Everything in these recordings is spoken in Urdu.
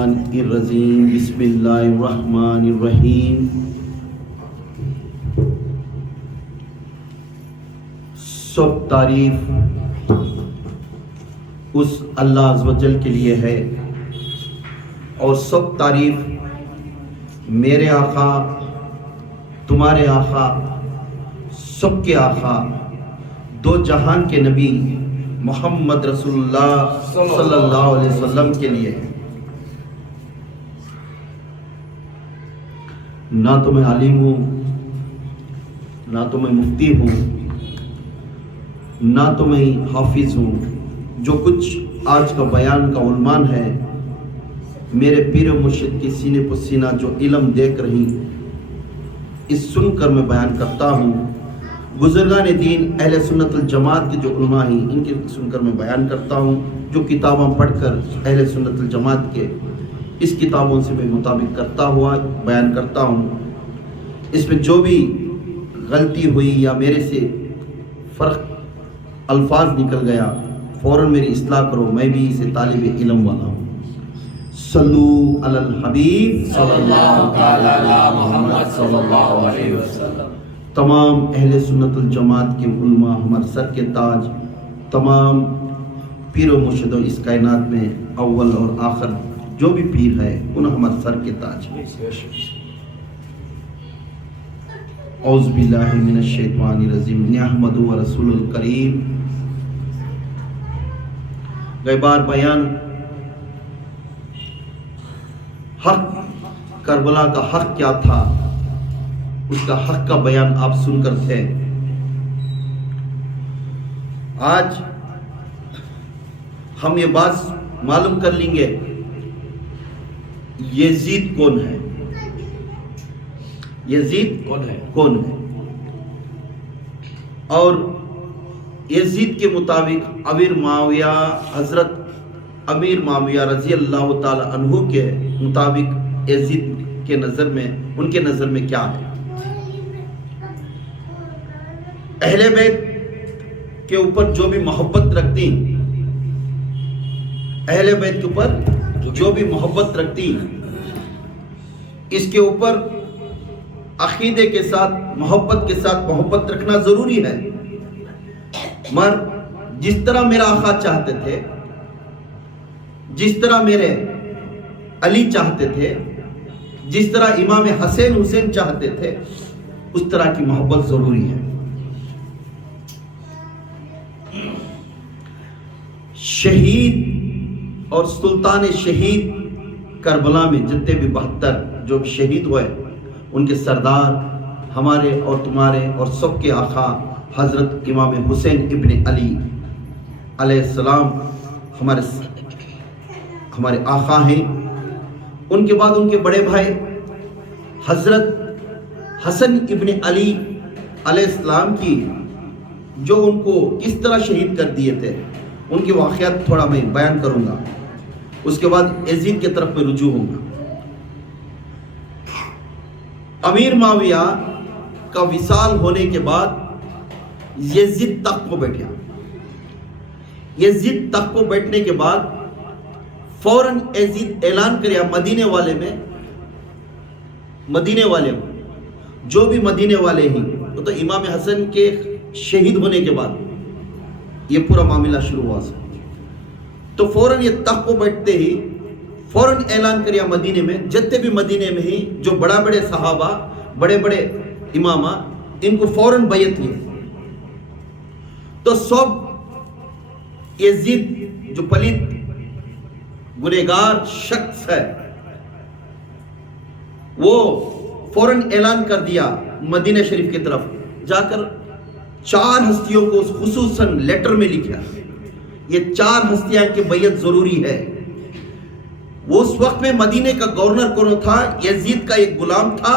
الشیطان الرجیم بسم اللہ الرحمن الرحیم سب تعریف اس اللہ عز و جل کے لیے ہے اور سب تعریف میرے آقا تمہارے آقا سب کے آقا دو جہان کے نبی محمد رسول اللہ صلی اللہ علیہ وسلم کے لیے ہے۔ نہ تو میں عالم ہوں، نہ تو میں مفتی ہوں، نہ تو میں حافظ ہوں۔ جو کچھ آج کا بیان کا عنوان ہے، میرے پیر و مرشد کی سینے پر سینہ جو علم دیکھ رہی، اس سن کر میں بیان کرتا ہوں۔ بزرگان دین اہل سنت الجماعت کے جو علماء ہیں، ان کے سن کر میں بیان کرتا ہوں۔ جو کتابیں پڑھ کر اہل سنت الجماعت کے اس کتابوں سے میں مطابق کرتا ہوا بیان کرتا ہوں۔ اس میں جو بھی غلطی ہوئی یا میرے سے فرق الفاظ نکل گیا، فوراً میری اصلاح کرو، میں بھی اسے طالب علم والا ہوں۔ صلو علی الحبیب صلی اللہ تعالی علی محمد صلی اللہ علیہ وسلم۔ تمام اہل سنت الجماعت کے علماء ہمارے سر کے تاج، تمام پیر و مرشد اس کائنات میں اول اور آخر جو بھی پیر ہے ان ہمارے سر کے تاج۔ اعوذ باللہ من الشیطان الرجیم، نحمدہ و رسول الکریم۔ گئی بار بیان حق کربلا کا حق کیا تھا، اس کا حق کا بیان آپ سن کر تھے۔ آج ہم یہ بات معلوم کر لیں گے یزید کون ہے، یزید کون ہے، اور یزید کے مطابق حضرت امیر معاویہ رضی اللہ تعالی عنہ کے مطابق یزید کے نظر میں، ان کے نظر میں کیا ہے۔ اہل بیت کے اوپر جو بھی محبت رکھتی، اہل بیت کے اوپر جو بھی محبت رکھتی، اس کے اوپر عقیدے کے ساتھ محبت کے ساتھ محبت رکھنا ضروری ہے۔ مگر جس طرح میرا آقا چاہتے تھے، جس طرح میرے علی چاہتے تھے، جس طرح امام حسین چاہتے تھے، اس طرح کی محبت ضروری ہے۔ شہید اور سلطان شہید کربلا میں جتنے بھی 72 جو بھی شہید ہوئے، ان کے سردار ہمارے اور تمہارے اور سب کے آقا حضرت امام حسین ابن علی علیہ السلام ہمارے آقا ہیں۔ ان کے بعد ان کے بڑے بھائی حضرت حسن ابن علی علیہ السلام کی جو ان کو کس طرح شہید کر دیے تھے، ان کے واقعات تھوڑا میں بیان کروں گا۔ اس کے بعد یزید کی طرف میں رجوع ہوں گا۔ امیر معاویہ کا وصال ہونے کے بعد یزید تخت کو بیٹھا۔ یزید تخت کو بیٹھنے کے بعد فوراً یزید اعلان کریا مدینے والے جو بھی مدینے والے ہیں، تو امام حسن کے شہید ہونے کے بعد یہ پورا معاملہ شروع ہوا۔ تو فوراً یہ تخت کو بیٹھتے ہی فوراً اعلان کریا مدینے میں، جتنے بھی مدینے میں ہی جو بڑے صحابہ، بڑے امامہ، ان کو فوراً بیعت لیے۔ تو سب یزید جو پلیت گنہگار شخص ہے، وہ فوراً اعلان کر دیا مدینہ شریف کی طرف جا کر 4 ہستیوں کو خصوصاً لیٹر میں لکھا، یہ 4 ہستیاں کی بیعت ضروری ہے۔ وہ اس وقت میں مدینے کا گورنر کون تھا؟ یزید کا ایک غلام تھا،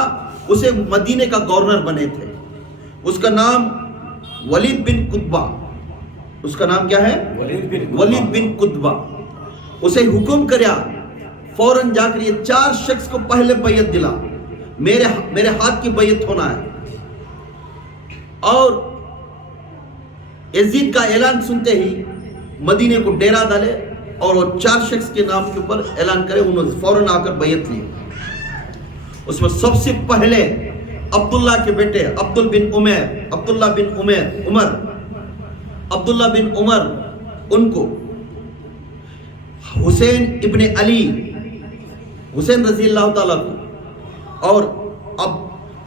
اسے مدینے کا گورنر بنے تھے، اس کا نام ولید بن قطبہ۔ اس کا نام کیا ہے؟ ولید بن قطبہ۔ اسے حکم کریا فوراً جا کر یہ 4 شخص کو پہلے بیعت دلا، میرے ہاتھ کی بیعت ہونا ہے۔ اور یزید کا اعلان سنتے ہی مدینے کو ڈیرا ڈالے، اور وہ 4 شخص کے نام کے اوپر اعلان کرے, انہوں نے فوراً آ کر بیعت لی. اس میں سب سے پہلے عبداللہ کے بیٹے عبداللہ بن عمر ان کو, حسین ابن علی, حسین رضی اللہ تعالیٰ کو, اور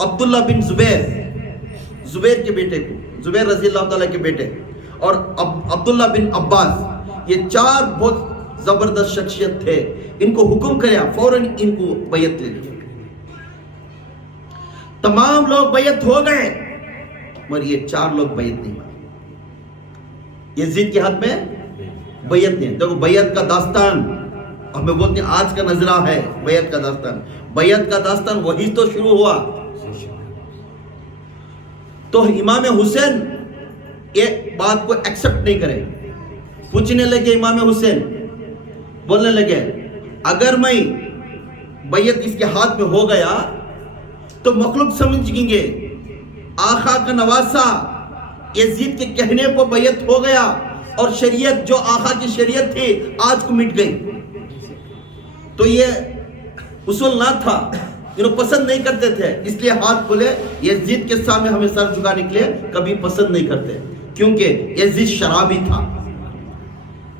عبداللہ بن زبیر کے بیٹے کو, زبیر رضی اللہ تعالیٰ کے بیٹے, اور عبداللہ بن عباس, یہ 4 بہت زبردست شخصیت تھے. ان کو حکم کریا فوراً ان کو بیعت لے لی. تمام لوگ بیعت ہو گئے مگر یہ 4 لوگ بیعت نہیں ہوئے. یزید کے ہاتھ میں بیعت نہیں. دیکھو بیعت کا داستان ہمیں بولتے ہیں آج کا نظرہ ہے. بیعت کا داستان وہی تو شروع ہوا. تو امام حسین ایک بات کو ایکسپٹ نہیں کرے. پوچھنے لگے امام حسین, بولنے لگے اگر میں بیعت اس کے ہاتھ میں ہو گیا تو مخلوق سمجھیں گے آقا کا نواسا یزید کے کہنے پر بیعت ہو گیا, اور شریعت جو آقا کی شریعت تھی آج کو مٹ گئی. تو یہ اصول نہ تھا, انہوں پسند نہیں کرتے تھے, اس لیے ہاتھ کھولے. یزید کے سامنے ہمیں سر جھکانے کے لیے کبھی پسند نہیں کرتے, کیونکہ یزید شرابی تھا.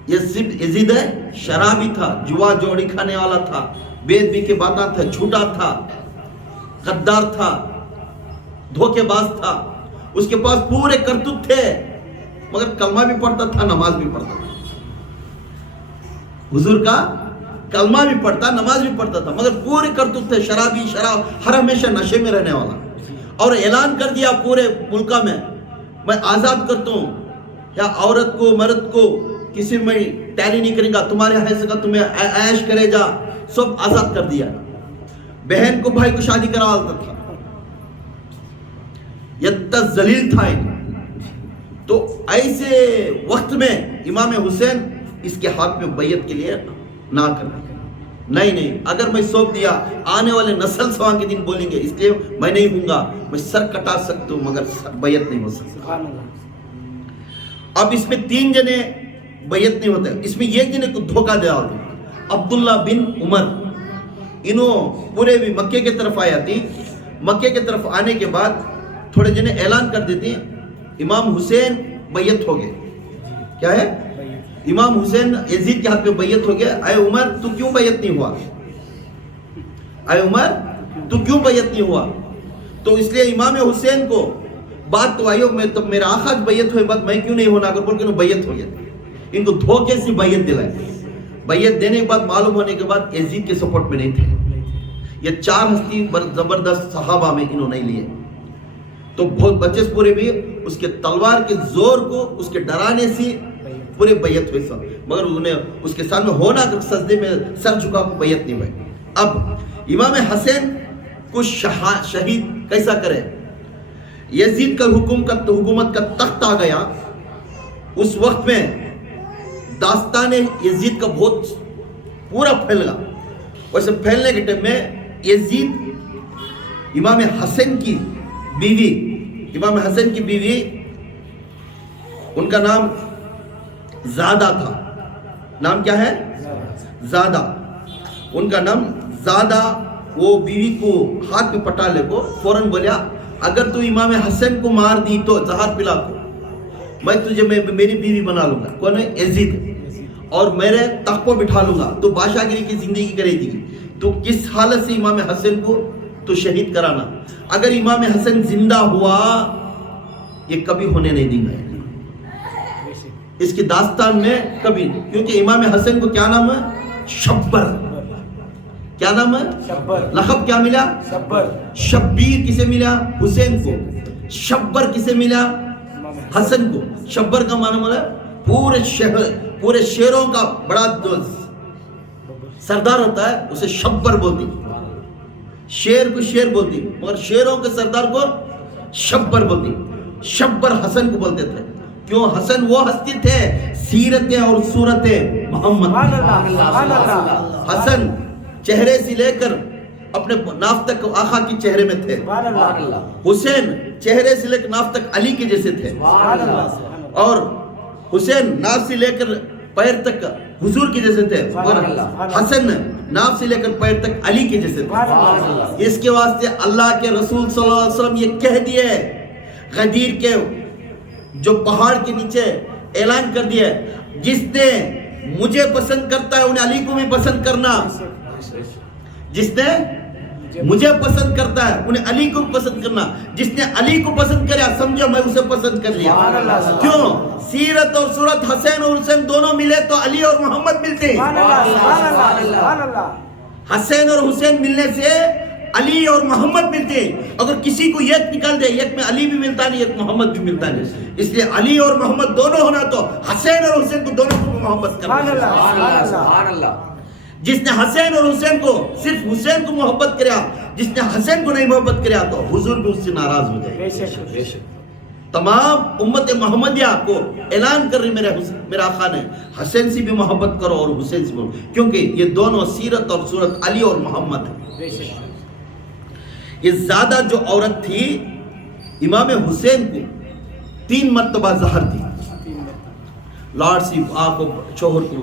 یزید شرابی تھا, جوا جوڑی کھانے والا تھا, بے ادبی کے باتاں تھا, جھوٹا تھا, غدار تھا, دھوکے باز تھا. اس کے پاس پورے کرتوت تھے, مگر کلمہ بھی پڑھتا تھا, نماز بھی پڑھتا تھا. حضور کا کلمہ بھی پڑھتا, نماز بھی پڑھتا تھا, مگر پورے کرتوت تھے. شرابی, ہر ہمیشہ نشے میں رہنے والا. اور اعلان کر دیا پورے ملکہ میں آزاد کرتا ہوں, یا عورت کو مرد کو کسی میں ٹیلی نہیں کرے گا, تمہارے حیثیت کا تمہیں عیش کرے جا, سب آزاد کر دیا. بہن کو بھائی کو شادی کرا دیتا تھا. یہ ذلیل تھا. تو ایسے وقت میں امام حسین اس کے ہاتھ میں بیعت کے لیے نہ کرنا. نہیں, اگر میں سونپ دیا آنے والے نسل سواں کے دن بولیں گے, اس لیے میں نہیں ہوں گا. میں سر کٹا سکتا ہوں مگر بیعت نہیں ہو سکتا. اب اس میں 3 جنے بیعت نہیں ہوتے. اس میں ایک جنے کو دھوکہ دیا ہوتا, عبداللہ بن عمر. انہوں پورے بھی مکے کے طرف آیا تھی. مکے کے طرف آنے کے بعد تھوڑے جنے اعلان کر دیتے ہیں امام حسین بیعت ہو گئے. کیا ہے؟ امام حسین یزید کے ہاتھ میں بیعت ہو گیا. اے عمر تو کیوں بیعت نہیں ہوا؟ اے عمر تو کیوں بیعت نہیں ہوا؟ تو اس لیے امام حسین کو بات تو آئی, میں تو میرا آقا بیعت ہوئے بات میں کیوں نہیں ہونا, اگر بول کے بیعت ہو گیا. ان کو دھوکے سے بیعت دلائے. بیعت دینے کے بعد معلوم ہونے کے بعد یزید کے سپورٹ میں نہیں تھے. یہ 4 ہستی زبردست صحابہ میں انہوں نے لیے. تو بہت بچے پورے بھی اس کے تلوار کے زور کو, اس کے ڈرانے سے پورے بیعت ہوئے سب, مگر انہیں اس کے سامنے ہونا کہ سجدے میں سر جھکا کو بیعت نہیں ہوئے. اب امام حسین کو شہید کیسا کرے؟ یزید کا حکومت کا تخت آ گیا. اس وقت میں داستان یزید کا بہت پورا پھیل گیا. ویسے پھیلنے کے ٹائم میں یزید امام حسن کی بیوی ان کا نام زادہ تھا. نام کیا ہے؟ زادہ. ان کا نام زادہ. وہ بیوی کو ہاتھ میں پٹا لے کو فوراً بولیا اگر تو امام حسن کو مار دی تو زہر پلا کو میں تجھے میری بیوی بنا لوں گا. کون ہے؟ یزید. اور میرے تخت کو بٹھا لوں گا, تو بادشاہ گیری کی زندگی کرے گی. تو کس حالت سے امام حسن کو تو شہید کرانا. اگر امام حسن زندہ ہوا یہ کبھی ہونے نہیں دیں گے اس کی داستان میں کبھی, کیونکہ امام حسن کو کیا نام ہے؟ شبر. کیا نام ہے؟ شبر. لقب کیا ملا؟ شبر. شبیر کسے ملا؟ حسین کو. شبر کسے ملا؟ حسن کو. شبر کا معنی ہے پورے شیروں کا بڑا سردار ہوتا ہے, اسے شبر بولتی. شیر کو شیر بولتی, مگر شیروں کے سردار کو شبر بولتی. شبر حسن کو بولتے تھے. کیوں؟ حسن وہ ہستی تھے سیرتیں اور صورتیں محمد. حسن چہرے سے لے کر اپنے ناف تک آقا کی چہرے میں تھے. حسین چہرے سے لے کر ناف تک علی کے جیسے تھے. اور حسین ناف سے لے کر پیر تک حضور کے جیسے تھے، اور حسن ناف سے لے کر پیر تک علی کے جیسے تھے. اس کے واسطے اللہ کے رسول صلی اللہ علیہ وسلم یہ کہہ دیے غدیر کے جو پہاڑ کے نیچے اعلان کر دیا، جس نے مجھے پسند کرتا ہے انہیں علی کو بھی پسند کرنا، جس نے مجھے پسند کرتا ہے انہیں علی کو پسند کرنا، جس نے علی کو پسند کریا سمجھو میں اسے پسند کر لیا. کیوں؟ سیرت اور صورت حسین اور حسین دونوں ملے تو علی اور محمد ملتے ہیں. حسین اور حسین ملنے سے علی اور محمد ملتے ہیں. اگر کسی کو ایک نکال دے، ایک میں علی بھی ملتا نہیں، ایک محمد بھی ملتا نہیں. اس لیے علی اور محمد دونوں ہونا تو حسین اور حسین کو دونوں کو محبت کرنا. جس نے حسین اور حسین کو صرف حسین کو محبت کریا، جس نے حسین کو نہیں محبت کریا تو حضور بھی اس سے ناراض ہو جائے. تمام امت محمدیہ کو اعلان کر رہی میرے آقا نے حسین سے بھی محبت کرو اور حسین سے بھی، کیونکہ یہ دونوں سیرت اور صورت علی اور محمد ہے. یہ زیادہ جو عورت تھی امام حسین کو 3 مرتبہ زہر تھی. لاڈ سی آ کو شوہر کو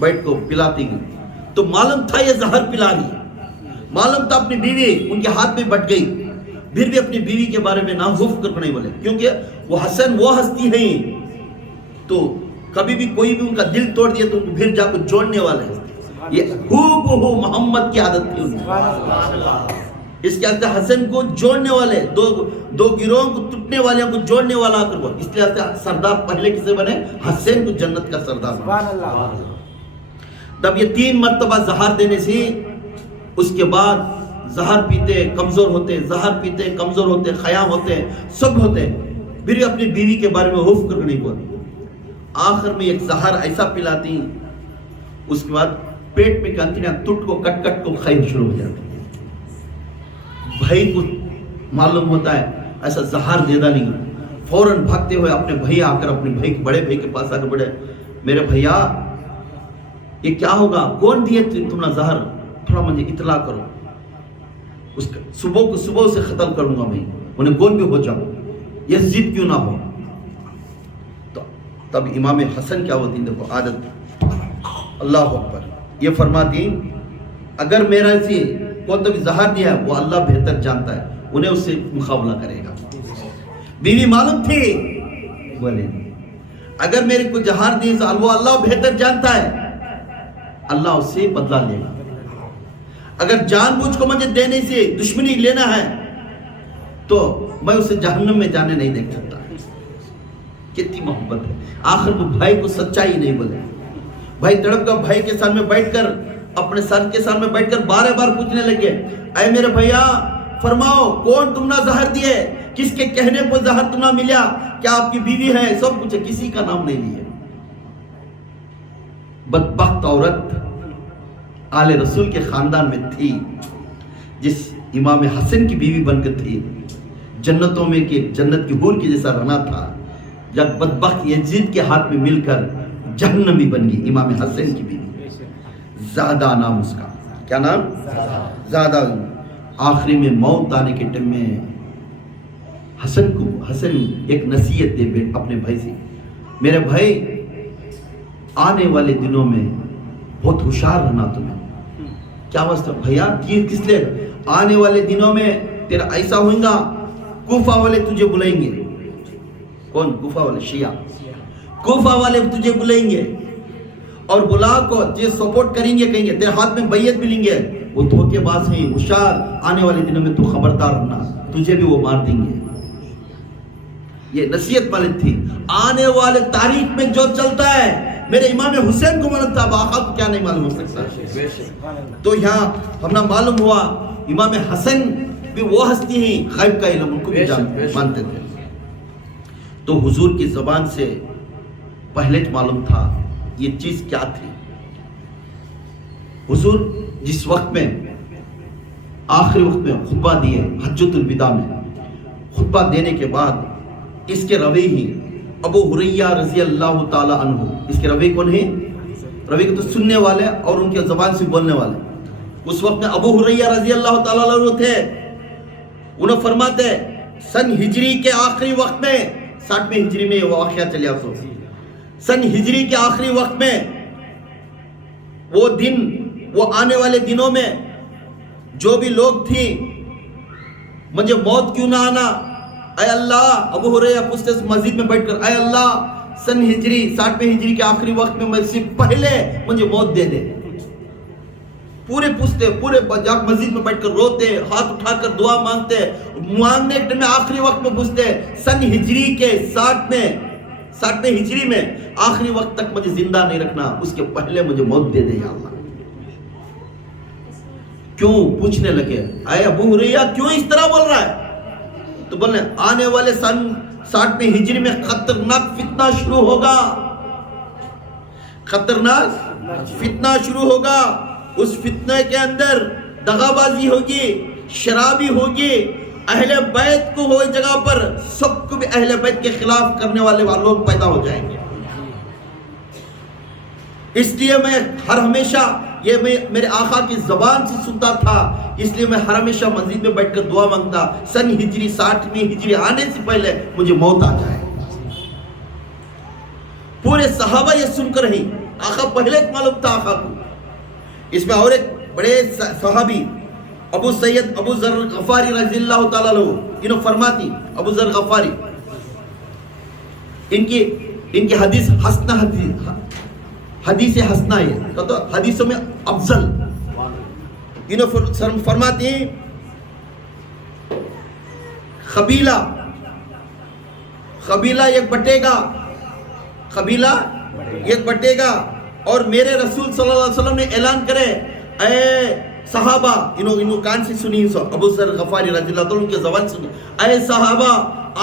بیٹھ کو پلاتی گئی تو معلوم تھا یہ زہر پلا رہی، معلوم تھا اپنی بیوی ان کے ہاتھ میں بٹ گئی، پھر بھی اپنی بیوی کے بارے میں نہ حف کر نہیں بولے، کیونکہ وہ حسن وہ ہستی نہیں تو کبھی بھی کوئی بھی ان کا دل توڑ دیا تو پھر جا کو جوڑنے والے ہیں. یہ ہو محمد کی عادت تھی ان کی. اس کے اندر حسن کو جوڑنے والے، دو گروہوں کو ٹوٹنے والوں کو جوڑنے والا کر وہ. اس لیے سردار پہلے کسے بنے؟ حسین کو جنت کا سردار بنے. تب یہ 3 مرتبہ زہر دینے سے اس کے بعد زہر پیتے کمزور ہوتے، زہر پیتے کمزور ہوتے، خیام ہوتے، سب ہوتے، پھر اپنی بیوی کے بارے میں حف کر نہیں بولتے. آخر میں ایک زہر ایسا پلاتی، اس کے بعد پیٹ میں کنتیاں ٹوٹ کو کٹ کٹ کو خیم شروع ہو جاتی. بھائی کو معلوم ہوتا ہے ایسا زہر دیدا نہیں، فوراً بھاگتے ہوئے اپنے بھائی آ کر اپنے بھائی بڑے بھائی کے پاس آ کر بڑے میرے بھیا یہ کیا ہوگا، کون دیے تم نے زہر، تھوڑا مجھے اطلاع کرو، اس کا صبح سے ختم کروں گا میں، انہیں کون بھی ہو جاؤ، یہ ضد کیوں نہ ہو. تو تب امام حسن کیا ہوتی دیکھو عادت، اللہ اکبر، یہ فرماتی اگر میرا سے کون تو بھی زہر دیا ہے وہ اللہ بہتر جانتا ہے، انہیں اس سے مقابلہ کرے گا. بیوی معلوم تھی بولے اگر میرے کو زہر دی تو وہ اللہ بہتر جانتا ہے، اللہ اس سے بدلہ لے گا. اگر جان بوجھ کو مجھے دینے سے دشمنی لینا ہے تو میں اسے جہنم میں جانے نہیں دیکھ سکتا. کتنی محبت ہے. آخر وہ بھائی کو سچائی نہیں بولے. بھائی تڑپ کا بھائی کے سامنے بیٹھ کر اپنے سر کے سامنے بیٹھ کر بار بار پوچھنے لگے، اے میرے بھیا فرماؤ کون تم نے زہر دیے، کس کے کہنے پر زہر تم نے ملا، کیا آپ کی بیوی ہے، سب پوچھے، کسی کا نام نہیں لیے. بدبخت عورت آل رسول کے خاندان میں تھی، جس امام حسن کی بیوی بن کر تھی، جنتوں میں کہ جنت کی حور کی جیسا رہنا تھا، جب بدبخت یزید کے ہاتھ میں مل کر جہنمی بن گئی. امام حسن کی بیوی زیادہ نام اس کا کیا نام؟ زیادہ. آخری میں موت آنے کے ٹائم میں حسن ایک نصیحت دے اپنے بھائی سے، میرے بھائی آنے والے دنوں میں بہت ہوشیار رہنا تمہیں. کیا واسطہ بھیا کس لیے؟ آنے والے دنوں میں تیرا ایسا ہوگا کوفہ والے تجھے بلائیں گے. کون؟ کوفہ والے شیعہ. کوفہ والے تجھے بلائیں گے اور بلا کو تجھے سپورٹ کریں گے، کہیں گے تیرے ہاتھ میں بیعت ملیں گے، وہ دھوکے باز ہیں، ہوشیار، آنے والے دنوں میں تو خبردار رہنا، تجھے بھی وہ مار دیں گے. یہ نصیحت والے تھی. آنے والے تاریخ میں جو چلتا ہے میرے امام حسین کو معلوم تھا، آقا کو کیا نہیں معلوم ہو سکتا. تو یہاں ہم نے معلوم ہوا امام حسن بھی وہ ہستی ہیں غیب کا علم ان کو بھی مانتے تھے. تو حضور کی زبان سے پہلے معلوم تھا یہ چیز کیا تھی. حضور جس وقت میں آخری وقت میں خطبہ دیے حجۃ الوداع میں، خطبہ دینے کے بعد اس کے روی ہی ابو ہریرہ رضی اللہ تعالی عنہ، اس کے روی کون ہیں؟ روی کو تو سننے والے اور ان کے زبان سے بولنے والے. اس وقت میں ابو ہریرہ رضی اللہ تعالی عنہ تھے. انہوں فرماتے سن ہجری کے آخری وقت میں، 60ویں ہجری میں یہ واقعہ چلیا، سن ہجری کے آخری وقت میں وہ دن، وہ آنے والے دنوں میں جو بھی لوگ تھے مجھے موت کیوں نہ آنا، اے اللہ، ابو ہریرہ پوچھتے مسجد میں بیٹھ کر، اے اللہ سن ہجری 60 ہجری کے آخری وقت میں سے پہلے مجھے موت دے دے. پورے پوچھتے، پورے مسجد میں بیٹھ کر روتے، ہاتھ اٹھا کر دعا مانگتے، مانگنے کے میں آخری وقت میں پوچھتے سن ہجری کے 60 ہجری میں آخری وقت تک مجھے زندہ نہیں رکھنا، اس کے پہلے مجھے موت دے دے یا اللہ. کیوں؟ پوچھنے لگے اے ابو ہریرہ کیوں اس طرح بول رہا ہے؟ تو بولنے آنے والے سن 60 ہجری میں خطرناک فتنہ شروع ہوگا، خطرناک فتنہ شروع ہوگا. اس فتنہ کے اندر دغا بازی ہوگی، شرابی ہوگی، اہل بیت کو ہوئے جگہ پر سب کو بھی اہل بیت کے خلاف کرنے والے لوگ پیدا ہو جائیں گے. اس لیے میں ہر ہمیشہ یہ میں میرے آقا کی زبان سے سنتا تھا، اس لیے میں ہر ہمیشہ مسجد میں بیٹھ کر دعا مانگتا سن ہجری 60 ہجری آنے سے پہلے مجھے موت آ جائے. پورے صحابہ یہ سن کر ہی آقا پہلے معلوم تھا آقا کو. اس میں اور ایک بڑے صحابی ابو سید ابو ذر غفاری رضی اللہ تعالیٰ عنہ، انہوں فرماتی ابو ذر غفاری، ان کی حدیث حسنہ حدیث حسنہ ہے تو حدیثوں میں افضل. انہوں فرماتی قبیلہ ایک بٹے گا، قبیلہ ایک بٹے گا، اور میرے رسول صلی اللہ علیہ وسلم نے اعلان کرے اے صحابہ، انہوں کان سے سنی سو ابو ذر غفاری رضی اللہ عنہ کی زبان سنی، اے صحابہ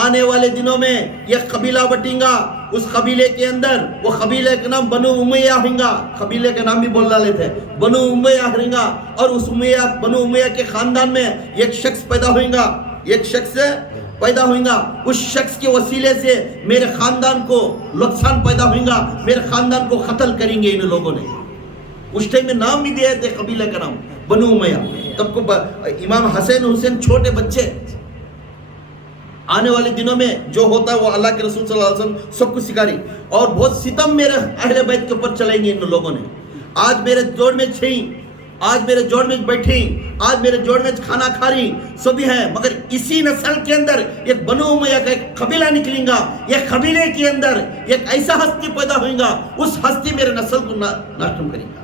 آنے والے دنوں میں یہ قبیلہ بٹیں گا، اس قبیلے کے اندر وہ قبیلے کا نام بنو امیہ ہنگا، قبیلے کا نام بھی بول ڈالے تھے بنو امیہ ہنگا، اور اس بنو امیہ کے خاندان میں ایک شخص پیدا ہوئے گا، ایک شخص پیدا ہوئے گا، اس شخص کے وسیلے سے میرے خاندان کو نقصان پیدا ہوئے گا، میرے خاندان کو قتل کریں گے ان لوگوں نے. اس ٹائم میں نام بھی دیا تھے قبیلے کا نام بنو امیہ. تب کو امام حسین چھوٹے بچے، آنے والے دنوں میں جو ہوتا ہے وہ اللہ کے رسول صلی اللہ علیہ وسلم سب کو سکھاری، اور بہت ستم میرے اہل بیت کے اوپر چلیں گے ان لوگوں نے. آج میرے جوڑ میں چھیں، آج میرے جوڑ میں بیٹھی، آج میرے جوڑ میں کھانا کھا رہی سبھی ہیں، مگر اسی نسل کے اندر ایک بنو امیہ کا ایک قبیلہ نکلیں گا، یہ قبیلے کے اندر ایک ایسا ہستی پیدا ہوئے گا، اس ہستی میرے نسل کو ناشتم کرے گا.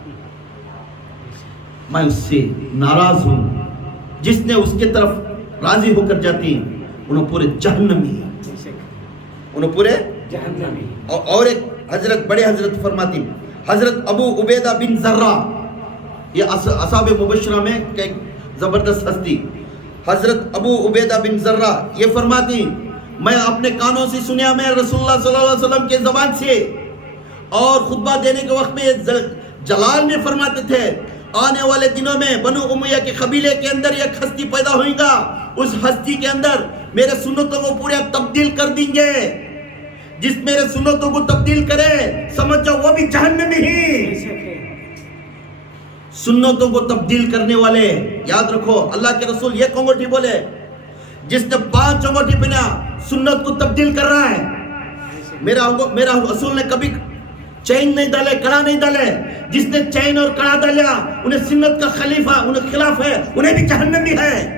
میں اس سے ناراض ہوں. جس نے اس کے طرف راضی ہو کر جاتی انہوں پورے جہنمی ہیں، انہوں پورے جہنمی. اور ایک حضرت بڑے حضرت فرماتی حضرت ابو عبیدہ بن ذرہ، یہ اصحاب مبشرہ میں ایک زبردست ہستی، حضرت ابو عبیدہ بن ذرہ یہ فرماتی میں اپنے کانوں سے سنیا میں رسول اللہ صلی اللہ علیہ وسلم کے زبان سے، اور خطبہ دینے کے وقت میں جلال میں فرماتے تھے آنے والے دنوں میں بنو امیہ کے قبیلے کے اندر ایک ہستی پیدا ہوئے گا، اس ہستی کے اندر میرے سنتوں کو پورے تبدیل کر دیں گے، جس میرے سنتوں کو تبدیل کرے سمجھ جاؤ وہ بھی جہنمی ہی. سنتوں کو تبدیل کرنے والے یاد رکھو، اللہ کے رسول یہ انگوٹھی بولے جس نے 5 انگوٹھی پہنا سنت کو تبدیل کر رہا ہے. میرا رسول نے کبھی چین نہیں ڈالے، کڑا نہیں ڈالے. جس نے چین اور کڑا ڈالا انہیں سنت کا خلیفہ، انہیں خلاف ہے، انہیں بھی جہنمی ہے.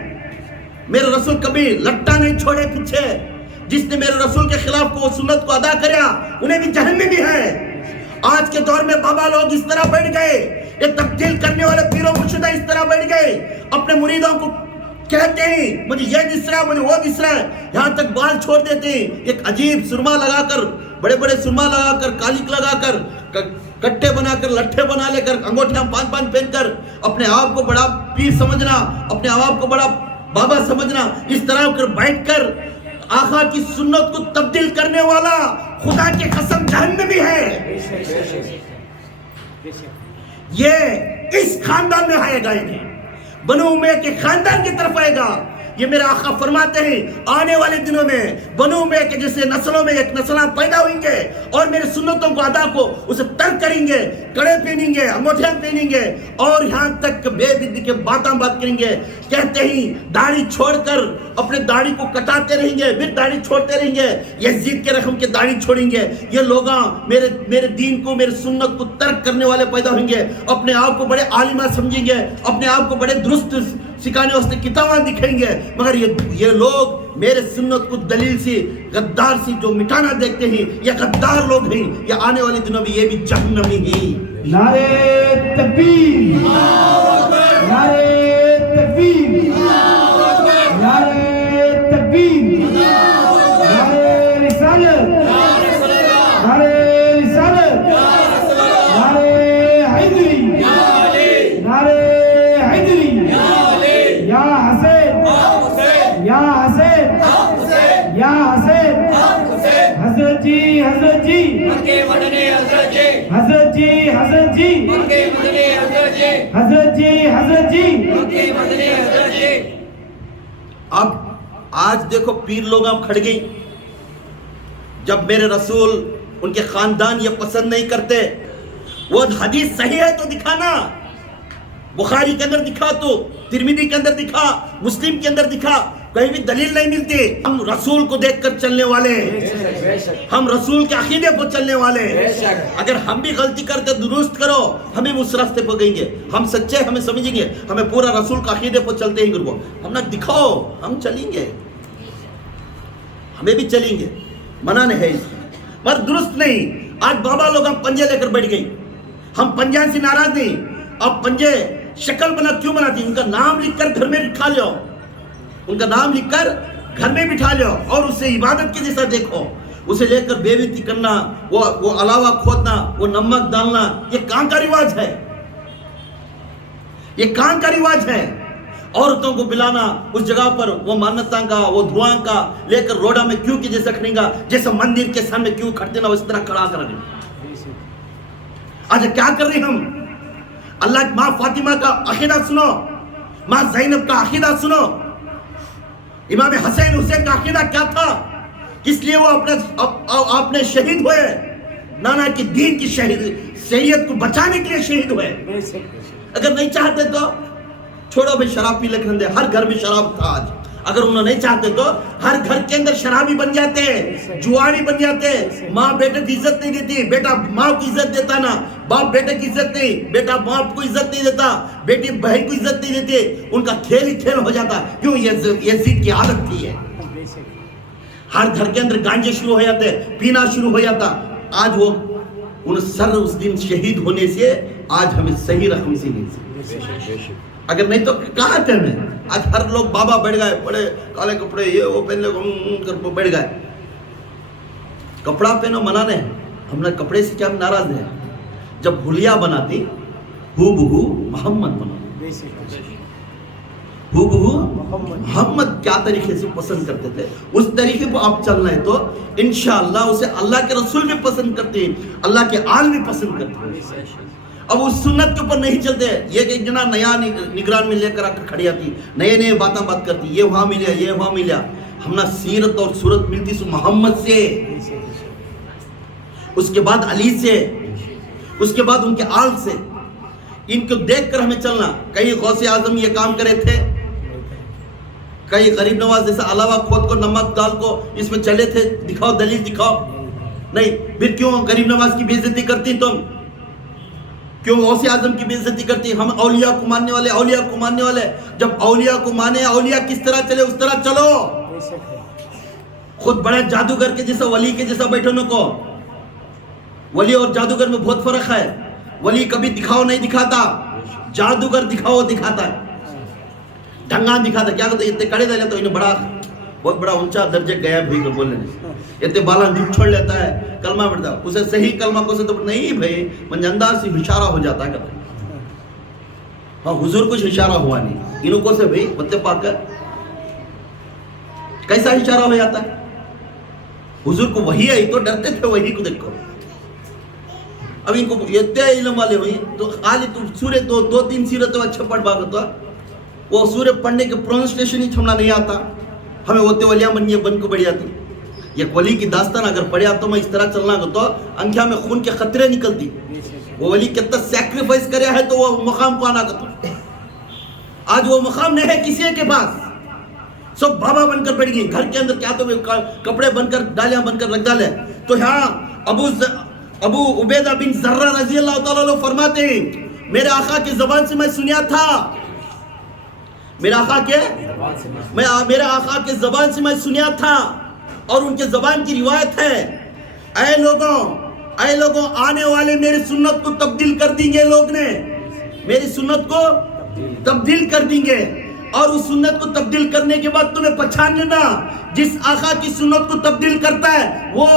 میرے رسول کبھی لٹا نہیں چھوڑے پیچھے. جس نے میرے رسول کے خلاف کو سنت کو ادا کریا انہیں بھی جہنمی ہے. آج کے دور میں بابا لوگ اس طرح بیٹھ گئے، یہ تبدیل کرنے والے پیر و مرشدہ اس طرح بیٹھ گئے، اپنے مریدوں کو کہتے ہیں مجھے یہ دس رہا ہے، مجھے وہ دس رہا ہے، یہاں تک بال چھوڑ دیتے ہیں، ایک عجیب سرما لگا کر، بڑے بڑے سرما لگا کر، کالک لگا کر، کٹے بنا کر، لٹھے بنا لے کر، انگوٹھیاں 5 پہن کر اپنے آپ کو بڑا پیر سمجھنا، اپنے آپ کو بڑا بابا سمجھنا، اس طرح کر بیٹھ کر آقا کی سنت کو تبدیل کرنے والا خدا کی قسم جہنمی ہے. یہ اس خاندان میں آئے گا، انہیں بنو امیہ کے خاندان کی طرف آئے گا. یہ میرے آقا فرماتے ہیں آنے والے دنوں میں بنو میں کہ جیسے نسلوں میں ایک نسلاں پیدا ہوئیں گے اور میرے سنتوں کو ادا کو اسے ترک کریں گے، کڑے پہنیں گے، انگوٹھیاں پہنیں گے اور یہاں تک کہ بے بدی کے بات کریں گے، کہتے ہی داڑھی چھوڑ کر اپنے داڑھی کو کٹاتے رہیں گے، پھر داڑھی چھوڑتے رہیں گے، یزید کے رقم کے داڑھی چھوڑیں گے۔ یہ لوگاں میرے دین کو، میرے سنت کو ترک کرنے والے پیدا ہوئیں گے، اپنے آپ کو بڑے عالمہ سمجھیں گے، اپنے آپ کو بڑے درست سکھانے واسطے کتاباں دکھائیں گے، مگر یہ لوگ میرے سنت کو دلیل سے غدار سے جو مٹانا دیکھتے ہیں، یہ غدار لوگ ہیں، یہ آنے والے دنوں میں یہ بھی جہنمی ہیں۔ نعرہ تکبیر، نعرہ تکبیر، نعرہ تکبیر، نعرہ رسالت، نعرہ رسالت، نعرہ حیدری، نعرہ حیدری، یا حسین، یا حسین، یا حسین، حضرت جی، حضرت جی، حضرت جی، حضرت جی، حضرت جی، حضرت جی۔ اب آج دیکھو پیر لوگ اب کھڑ گئی، جب میرے رسول ان کے خاندان یہ پسند نہیں کرتے، وہ حدیث صحیح ہے تو دکھانا، بخاری کے اندر دکھا، تو ترمذی کے اندر دکھا، مسلم کے اندر دکھا، کہیں بھی دلیل نہیں ملتی۔ ہم رسول کو دیکھ کر چلنے والے ہیں، ہم رسول کے عقیدے پر چلنے والے ہیں۔ اگر ہم بھی غلطی کرتے درست کرو، ہمیں اس راستے پر گئیں گے، ہم سچے ہمیں سمجھیں گے، ہمیں پورا رسول کا عقیدے پر چلتے ہیں گروہ، ہم نہ دکھاؤ، ہم چلیں گے، ہمیں بھی چلیں گے، منع نہیں ہے اس میں، مگر درست نہیں۔ آج بابا لوگ ہم پنجے لے کر بیٹھ گئی، ہم پنجے سے ناراض نہیں، اب پنجے شکل بنا کیوں بناتی؟ ان کا نام لکھ کر گھر میں بٹھا لو، ان کا نام لکھ کر گھر میں بٹھا لو اور اسے عبادت کے جیسا دیکھو۔ اسے لے کر بے بیتی کرنا، وہ علاوہ کھودنا، وہ نمک ڈالنا، یہ کہاں کا رواج ہے؟ یہ کہاں کا رواج ہے؟ عورتوں کو بلانا اس جگہ پر، وہ مانتاں کا، وہ دعاں کا لے کر روڈا میں کیوں کی جیسا کھڑیں گا، جیسا مندر کے سامنے کیوں کھڑتے نا اس طرح کھڑا کر رہے ہیں۔ آج کیا کر رہے ہم؟ اللہ ماں فاطمہ کا عقیدہ سنو، ماں زینب کا عقیدہ سنو، امام حسین حسین کا عقیدہ کیا تھا، کس لیے وہ اپنے شہید ہوئے؟ نانا کی دین کی شہریت کو بچانے کے لیے شہید ہوئے۔ اگر نہیں چاہتے تو چھوڑو بھائی، شراب پی لکھن دے، ہر گھر میں شراب تھا آج، اگر انہوں نہیں چاہتے تو ہر گھر کے اندر شرابی بن جاتے، جواری بن جاتے، ماں بیٹے کی عزت نہیں دیتی، بیٹا ماں کو عزت دیتا نا، باپ بیٹے کی عزت نہیں، بیٹا باپ کو عزت نہیں دیتا، بیٹی بہن کو عزت نہیں دیتی، ان کا کھیل ہی کھیل ہو جاتا، کیوں؟ یزید کی عادت تھی ہے۔ ہر گھر کے اندر گانجے شروع ہو جاتے، پینا شروع ہو جاتا۔ آج وہ ان سر اس دن شہید ہونے سے آج ہمیں صحیح رقم سے نہیں، اگر نہیں تو کہاں تھے ہمیں؟ آج ہر لوگ بابا بیٹھ گئے، بڑے کالے کپڑے یہ وہ پہن لے بیٹھ گئے۔ کپڑا پہنو منع نہیں، ہم نے کپڑے سے کیا ناراض ہیں؟ جب حلیہ بناتی ہو بہو محمد بنا، ہو بہو محمد کیا طریقے سے پسند کرتے تھے، اس طریقے کو آپ چلنا ہے تو انشاءاللہ اسے اللہ کے رسول بھی پسند کرتے ہیں، اللہ کے آل بھی پسند کرتے ہیں۔ اب اس سنت کے اوپر نہیں چلتے، یہ کہ ایک جنا نیا نگران میں لے کر آ کر کھڑی آتی، نئے بات کرتی، یہ وہاں ملیا، یہ وہاں ملیا۔ ہم نا سیرت اور صورت ملتی سو محمد سے، اس کے بعد علی سے، اس کے بعد ان کے آل سے، ان کو دیکھ کر ہمیں چلنا۔ کئی غوث اعظم یہ کام کرے تھے، کئی غریب نواز جیسا علاوہ کھود کو نمک ڈال کو اس میں چلے تھے، دکھاؤ دلیل دکھاؤ، نہیں۔ پھر کیوں غریب نواز کی بے عزتی کرتی تم؟ کیوں غوث اعظم کی بے عزتی کرتی؟ ہم اولیاء کو ماننے والے، اولیاء کو ماننے والے، جب اولیاء کو مانے، اولیاء کس طرح چلے اس طرح چلو۔ خود بڑے جادوگر کے جیسا، ولی کے جیسا بیٹھنے کو، ولی اور جادوگر میں بہت فرق ہے۔ ولی کبھی دکھاؤ نہیں دکھاتا، جادوگر دکھاؤ دکھاتا ہے، ڈھنگا دکھاتا ہے۔ کیا کہتے اتنے کڑے دے لیتا، انہیں بہت بڑا اونچا درجے گیا بھائی کو بولنے، اتنے بالا جھوٹ چھوڑ لیتا ہے، کلمہ پڑھتا ہے، اسے صحیح کلمہ کو سے تو نہیں بھائی، منجندار سے اشارہ ہو جاتا ہے کہتا ہے۔ ہاں حضور کچھ اشارہ ہوا نہیں، انہوں کو سے بھائی بتے پاک کر کیسا اشارہ ہو جاتا ہے؟ حضور کو وہی ہے تو ڈرتے تھے، وہی کو دیکھو۔ اب ان کو اتنے علم والے ہوئی تو خالی تو سورے دو تین سیرتوں اچھا پڑھ باغ تو وہ سورہ پڑھنے کے پرونسٹیشن ہی ہمنا نہیں آتا, ہمیں ہوتے ولیاں بن کو بڑھ جاتی. ایک ولی کی داستان اگر پڑھیا تو میں اس طرح چلنا گا تو انکھیا میں خون کے خطرے نکلتی. وہ ولی کتنا سیکریفائس کریا ہے تو وہ مقام کو آنا گا. آج وہ مقام نہیں ہے کسی کے پاس, سب بابا بن کر بیٹھ گئی گھر کے اندر, کیا تو کپڑے بن کر ڈالیاں بن کر رکھ ڈالے. تو یہاں ابو عبیدہ بن ذرہ رضی اللہ تعالیٰ عنہ فرماتے ہیں میرے آقا کی زبان سے میں سنیا تھا, میرے آقا کے زبان سے میں سنیا تھا, اور ان کے زبان کی روایت ہے, اے لوگوں آنے والے میری سنت کو تبدیل کر دیں گے, لوگ نے میری سنت کو تبدیل کر دیں گے, اور اس سنت کو تبدیل کرنے کے بعد تمہیں پہچان لینا جس آقا کی سنت کو تبدیل کرتا ہے وہ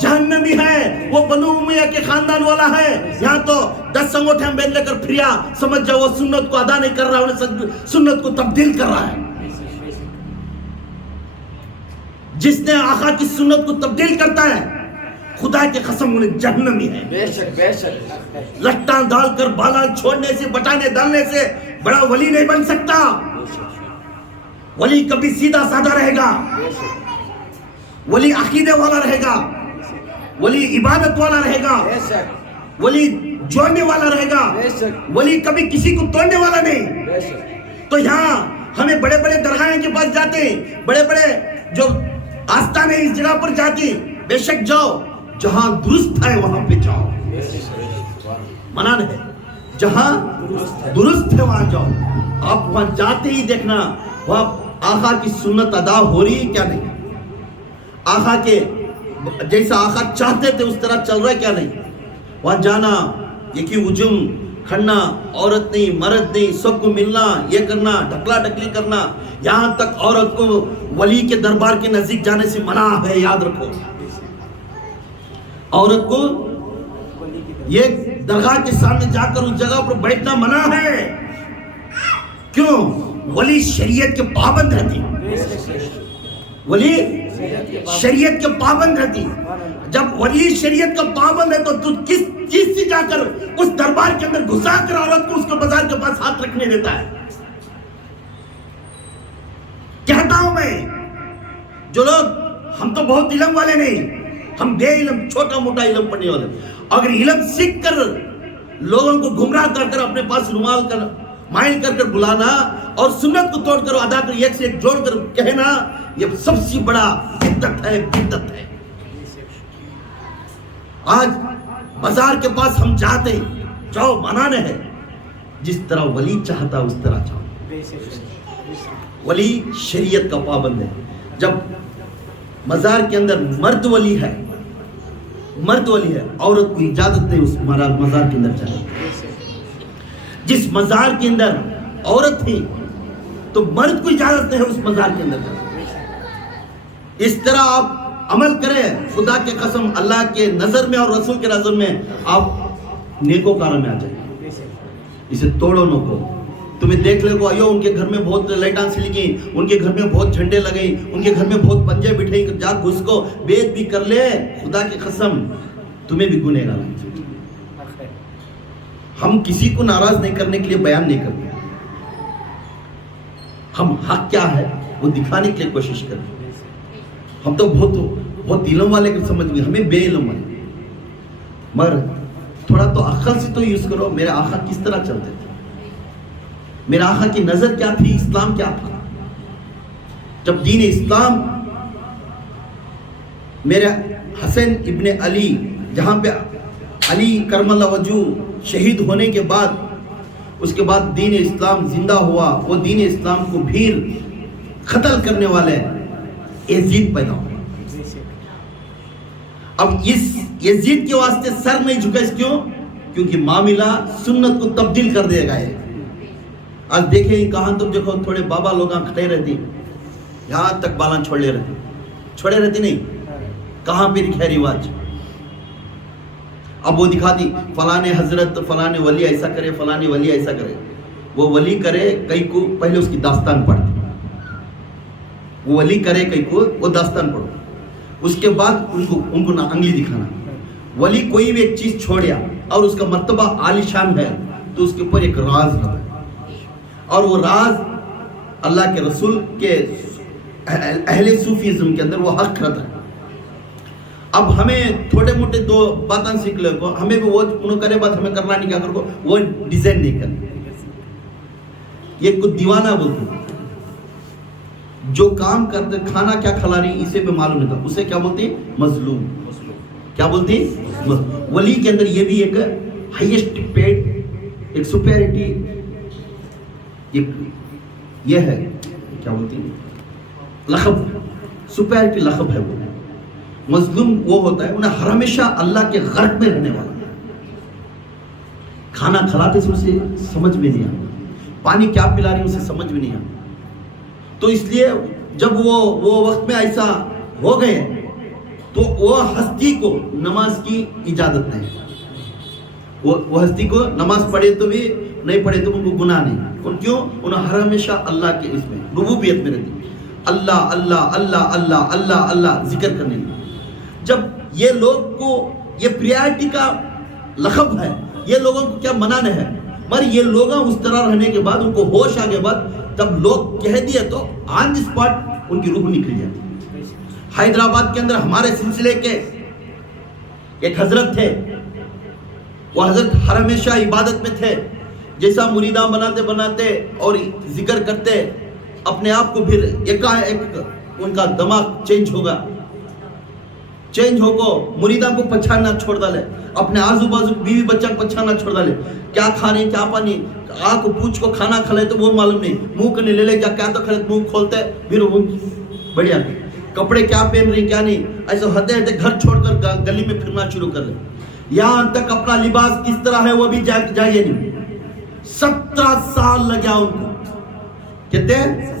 جہنمی ہے, وہ بنو امیہ کے خاندان والا ہے. یہاں تو 10 انگوٹھے ہم بیل لے کر پھریا, سمجھ جاؤ وہ سنت کو ادا نہیں کر رہا, انہیں سنت کو تبدیل کر رہا ہے. جس نے آقا کی سنت کو تبدیل کرتا ہے خدا کے قسم انہیں جہنمی ہے. بے شک لٹان ڈال کر بالا چھوڑنے سے بٹانے ڈالنے سے بڑا ولی نہیں بن سکتا. ولی کبھی سیدھا سادہ رہے گا, ولی عقیدے والا رہے گا, ولی عبادت والا رہے گا, ولی جوڑنے والا رہے گا, ولی کبھی کسی کو توڑنے والا نہیں. تو یہاں ہمیں بڑے بڑے درگاہیں کے پاس جاتے ہیں, بڑے بڑے جو آستانے اس جگہ پر جاتے, بے شک جاؤ, جہاں درست ہے وہاں پہ جاؤ, منع ہے, جہاں درست ہے وہاں جاؤ. آپ وہاں جاتے ہی دیکھنا وہاں آقا کی سنت ادا ہو رہی ہے کیا نہیں, آقا کے جیسا آقا چاہتے تھے اس طرح چل رہا ہے کیا نہیں. وہاں جانا, یکی ہجوم کھڑنا, عورت نہیں مرد نہیں, سب کو ملنا, یہ کرنا, ڈھکلا ڈھکلی کرنا. یہاں تک عورت کو ولی کے دربار کے نزدیک جانے سے منع ہے, یاد رکھو. عورت کو یہ درگاہ کے سامنے جا کر اس جگہ پر بیٹھنا منع ہے. کیوں؟ ولی شریعت کے پابند رہتی, ولی شریعت کے پابند رہتی. جب ولی شریعت کا پابند ہے تو کس چیز سے جا کر اس دربار کے اندر گھسا کر عورت کو اس کے بازار کے پاس ہاتھ رکھنے دیتا ہے. کہتا ہوں میں, جو لوگ ہم تو بہت علم والے نہیں, ہم بے علم چھوٹا موٹا علم پڑھنے والے, اگر علم سیکھ کر لوگوں کو گمراہ کر کر اپنے پاس رومال کر مائل کر کر بلانا اور سنت کو توڑ کر ادا کر ایک سے ایک جوڑ کر کہنا, یہ سب سے بڑا بدعت ہے, بدعت ہے. آج بازار کے پاس ہم جاتے, جاؤ منع ہے, جس طرح ولی چاہتا اس طرح جاؤ. ولی شریعت کا پابند ہے. جب مزار کے اندر مرد ولی ہے, عورت کو اجازت نہیں اس مزار کے اندر جانے. جس مزار کے اندر عورت تھی تو مرد کو اجازت نہیں ہے اس مزار کے اندر جانے. اس طرح آپ عمل کریں, خدا کے قسم اللہ کے نظر میں اور رسول کے نظر میں آپ نیکوکار میں آ جائیں. اسے توڑو نو کو. تمہیں دیکھ لے کو, ایو ان کے گھر میں بہت لائٹاں سی لگیں, ان کے گھر میں بہت جھنڈے لگیں, ان کے گھر میں بہت پنجے بٹھے, جا گھس کو بیت بھی کر لے, خدا کی قسم تمہیں بھی گنہگار ہے. ہم کسی کو ناراض نہیں کرنے کے لیے بیان نہیں کرتے, ہم حق کیا ہے وہ دکھانے کے لیے کوشش کرتے. ہم تو بہت علم والے کو سمجھ گئے, ہمیں بے علم والے. مگر تھوڑا تو عقل سے تو یوز کرو. میرے آقا کس طرح چلتے تھے, میرے آقا کی نظر کیا تھی, اسلام کیا تھا. جب دین اسلام میرے حسین ابن علی, جہاں پہ علی کرم اللہ وجہ شہید ہونے کے بعد, اس کے بعد دین اسلام زندہ ہوا, وہ دین اسلام کو بھیر قتل کرنے والے یزید پیدا ہوا. اب اس یزید کے واسطے سر نہیں جھکا, اس کیوں؟ کیونکہ معاملہ سنت کو تبدیل کر دے گا. آج دیکھیں کہاں تک دیکھو تھوڑے بابا لوگ کھڑے رہتی, یہاں تک بالاں چھوڑے رہتی نہیں, کہاں پہ دکھا رواج. اب وہ دکھاتی فلانے حضرت فلانے ولی ایسا کرے, فلانے ولی ایسا کرے. وہ ولی کرے کئی کو پہلے اس کی داستان پڑھتی, وہ ولی کرے کئی کو وہ داستان پڑھو, اس کے بعد ان کو نہ انگلی دکھانا. ولی کوئی بھی ایک چیز چھوڑیا اور اس کا مرتبہ عالی شان ہے تو اس کے اوپر ایک راز ہے, اور وہ راز اللہ کے رسول کے اہل صوفیزم کے اندر وہ حق رہتا ہے. اب ہمیں تھوڑے موٹے دو باتیں سیکھ لے کو ہمیں بھی وہ انہوں کرے بات ہمیں کرنا نہیں کیا کر کو وہ ڈیزائن نہیں کرنا. یہ کچھ دیوانہ بولتے جو کام کرتے کھانا کیا کھلا رہی اسے بھی معلوم نہیں تھا اسے کیا بولتے ہیں مظلوم. کیا بولتے ہیں ولی کے اندر یہ بھی ایک ہائیسٹ پیڈ ایک سپیریٹی یہ ہے کیا بولتے ہیں لقب سپیریٹی لقب ہے. وہ مظلوم وہ ہوتا ہے انہیں ہمیشہ اللہ کے غرق میں رہنے والا. کھانا کھلاتے سے اسے سمجھ میں نہیں آتا پانی کیا پلا رہی اسے سمجھ میں نہیں آتا. تو اس لیے جب وہ وقت میں ایسا ہو گئے تو وہ ہستی کو نماز کی اجازت نہیں. وہ ہستی کو نماز پڑھے تو بھی نہیں پڑھے تو ان کو گناہ نہیں. کیوں انہیں ہمیشہ اللہ کے اس میں ربوبیت میں رہتی اللہ اللہ اللہ اللہ اللہ اللہ ذکر کرنے کی. جب یہ لوگ کو یہ پریارٹی کا لقب ہے یہ لوگوں کو کیا منانے ہے مگر یہ لوگ اس طرح رہنے کے بعد ان کو ہوش آگے بعد تب لوگ کہہ دیا تو آن دی سپاٹ ان کی روح نکل جاتی. حیدرآباد کے اندر ہمارے سلسلے کے ایک حضرت تھے وہ حضرت ہر ہمیشہ عبادت میں تھے. جیسا مریداں بناتے بناتے اور ذکر کرتے اپنے آپ کو پھر ایک ان کا دماغ چینج ہوگا چینج ہو کو مریداں کو پچھانا چھوڑ ڈالے اپنے آزو بازو بیوی بچہ کو پچھانا چھوڑ ڈالے. کیا کھانے کیا پانی آنکھ پوچھ کو کھانا کھلائے تو وہ معلوم نہیں منہ کرنے لے لے کیا تو کھلے منہ کھولتے پھر وہ بڑھیا کپڑے کیا پہن رہی کیا نہیں ایسے ہٹے ہٹے گھر چھوڑ کر گلی میں پھرنا شروع کر لے. یہاں تک اپنا لباس کس طرح ہے وہ بھی جائیے نہیں. 17 سال لگا ان کو کہتے ہیں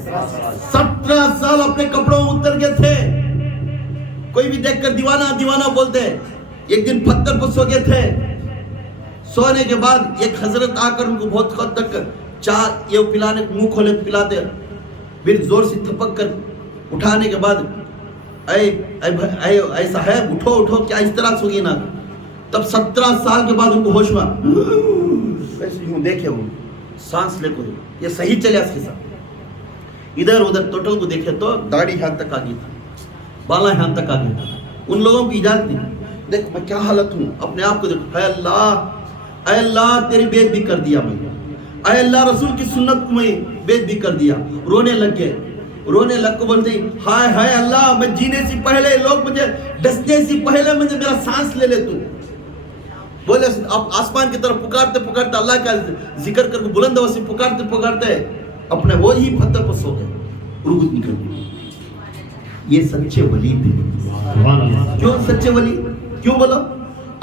17 سال اپنے کپڑوں اتر گئے تھے. کوئی بھی دیکھ کر دیوانہ دیوانہ بولتے. ایک دن پتھر پر سو گئے تھے. سونے کے بعد ایک حضرت آ کر ان کو بہت خود تک چاہ یہ پلانے منہ کھولے پلاتے پھر زور سے تھپک کر اٹھانے کے بعد ایسا ہے اٹھو اٹھو کیا اس طرح سو گئی نا. تب 17 سال کے بعد ان کو ہوش ہوا ایسے یوں دیکھے وہ سانس لے کو یہ صحیح چلے اس کے ساتھ ادھر ادھر ٹوٹل کو دیکھے تو داڑھی یہاں تک آ گئی تھی بالا یہاں تک آ گیا. ان لوگوں کی اجازت نہیں. دیکھ میں کیا حالت ہوں اپنے آپ کو دیکھو اے اللہ تیری بیعت بھی کر دیا میں اے اللہ رسول کی سنت کو میں بیعت بھی کر دیا. رونے لگ گئے رونے لگ کو بولتے ہائے ہائے اللہ میں جینے سے پہلے لوگ مجھے ڈسنے سے پہلے مجھے میرا سانس لے لے تو بولے آپ آسمان کی طرف پکارتے پکارتے اللہ کا ذکر کر کے بلند آواز سے پکارتے پکارتے اپنے وہی پتھر پر سو گئے روح نکل گئی. یہ سچے ولی تھے. کیوں سچے ولی کیوں بولا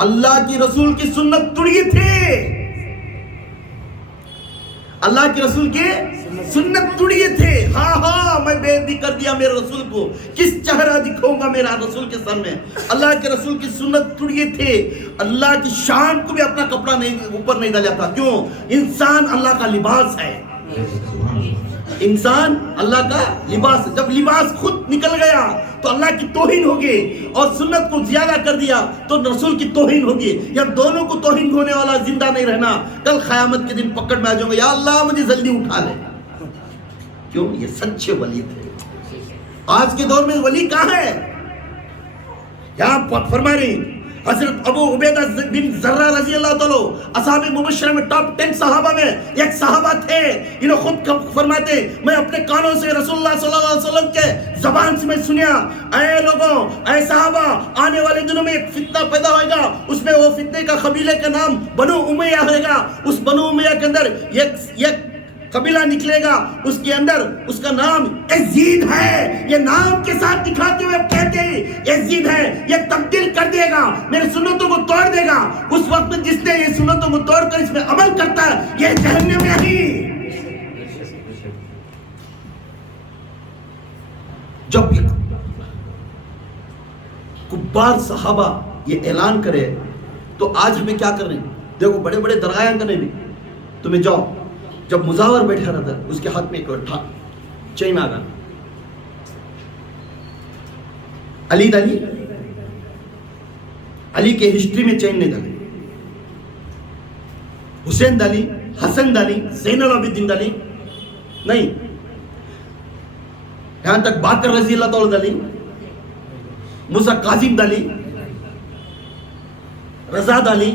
اللہ کی رسول کی سنت ٹوٹی تھی. اللہ کے رسول کی سنت ٹوٹی تھے. ہاں میں بیعت بھی کر دیا میرے رسول کو کس چہرہ دکھاؤں گا میرا رسول کے سامنے. اللہ کے رسول کی سنت ٹوٹی تھے. اللہ کی شان کو بھی اپنا کپڑا نہیں اوپر نہیں ڈالا تھا. کیوں انسان اللہ کا لباس ہے. انسان اللہ کا لباس. جب لباس خود نکل گیا تو اللہ کی توہین ہوگی اور سنت کو زیادہ کر دیا تو رسول کی توہین ہوگی. یا دونوں کو توہین ہونے والا زندہ نہیں رہنا. کل قیامت کے دن پکڑ میں آ جاؤں گا یا اللہ مجھے جلدی اٹھا لے. کیوں یہ سچے ولی تھے. آج کے دور میں ولی کہاں ہے. یہاں فرما رہی حضرت ابو عبیدہ بن ذرہ رضی اللہ تعالیٰ اصحاب مبشرہ میں ٹاپ 10 صحابہ میں ایک صحابہ تھے. انہوں خود فرماتے میں اپنے کانوں سے رسول اللہ صلی اللہ علیہ وسلم کے زبان سے میں سنیا اے لوگوں اے صحابہ آنے والے دنوں میں ایک فتنہ پیدا ہوئے گا. اس میں وہ فتنے کا قبیلے کا نام بنو امیہ ہے گا. اس بنو امیہ کے اندر ایک قبیلہ نکلے گا اس کے اندر اس کا نام یزید ہے. یہ نام کے ساتھ دکھاتے ہوئے کہتے ہیں یزید ہے. یہ تبدیل کر دے گا میرے سنتوں کو توڑ دے گا. اس وقت جس نے یہ سنتوں کو توڑ کر اس میں عمل کرتا ہے یہ جہنم میں ہی. جب کبار صحابہ یہ اعلان کرے تو آج ہمیں کیا کر رہے ہیں. دیکھو بڑے بڑے درگاہیں کرنے بھی تمہیں جاؤ. جب مزاور بیٹھا رہتا ہے اس کے ہاتھ میں ایک چین آ گا. علی کے ہسٹری میں چین نہیں ڈالے. حسین ڈالی حسن ڈالی زین العابدین ڈالی نہیں. یہاں تک باقر رضی اللہ تعالیٰ ڈالی، موسیٰ کاظم ڈالی، رضا ڈالی،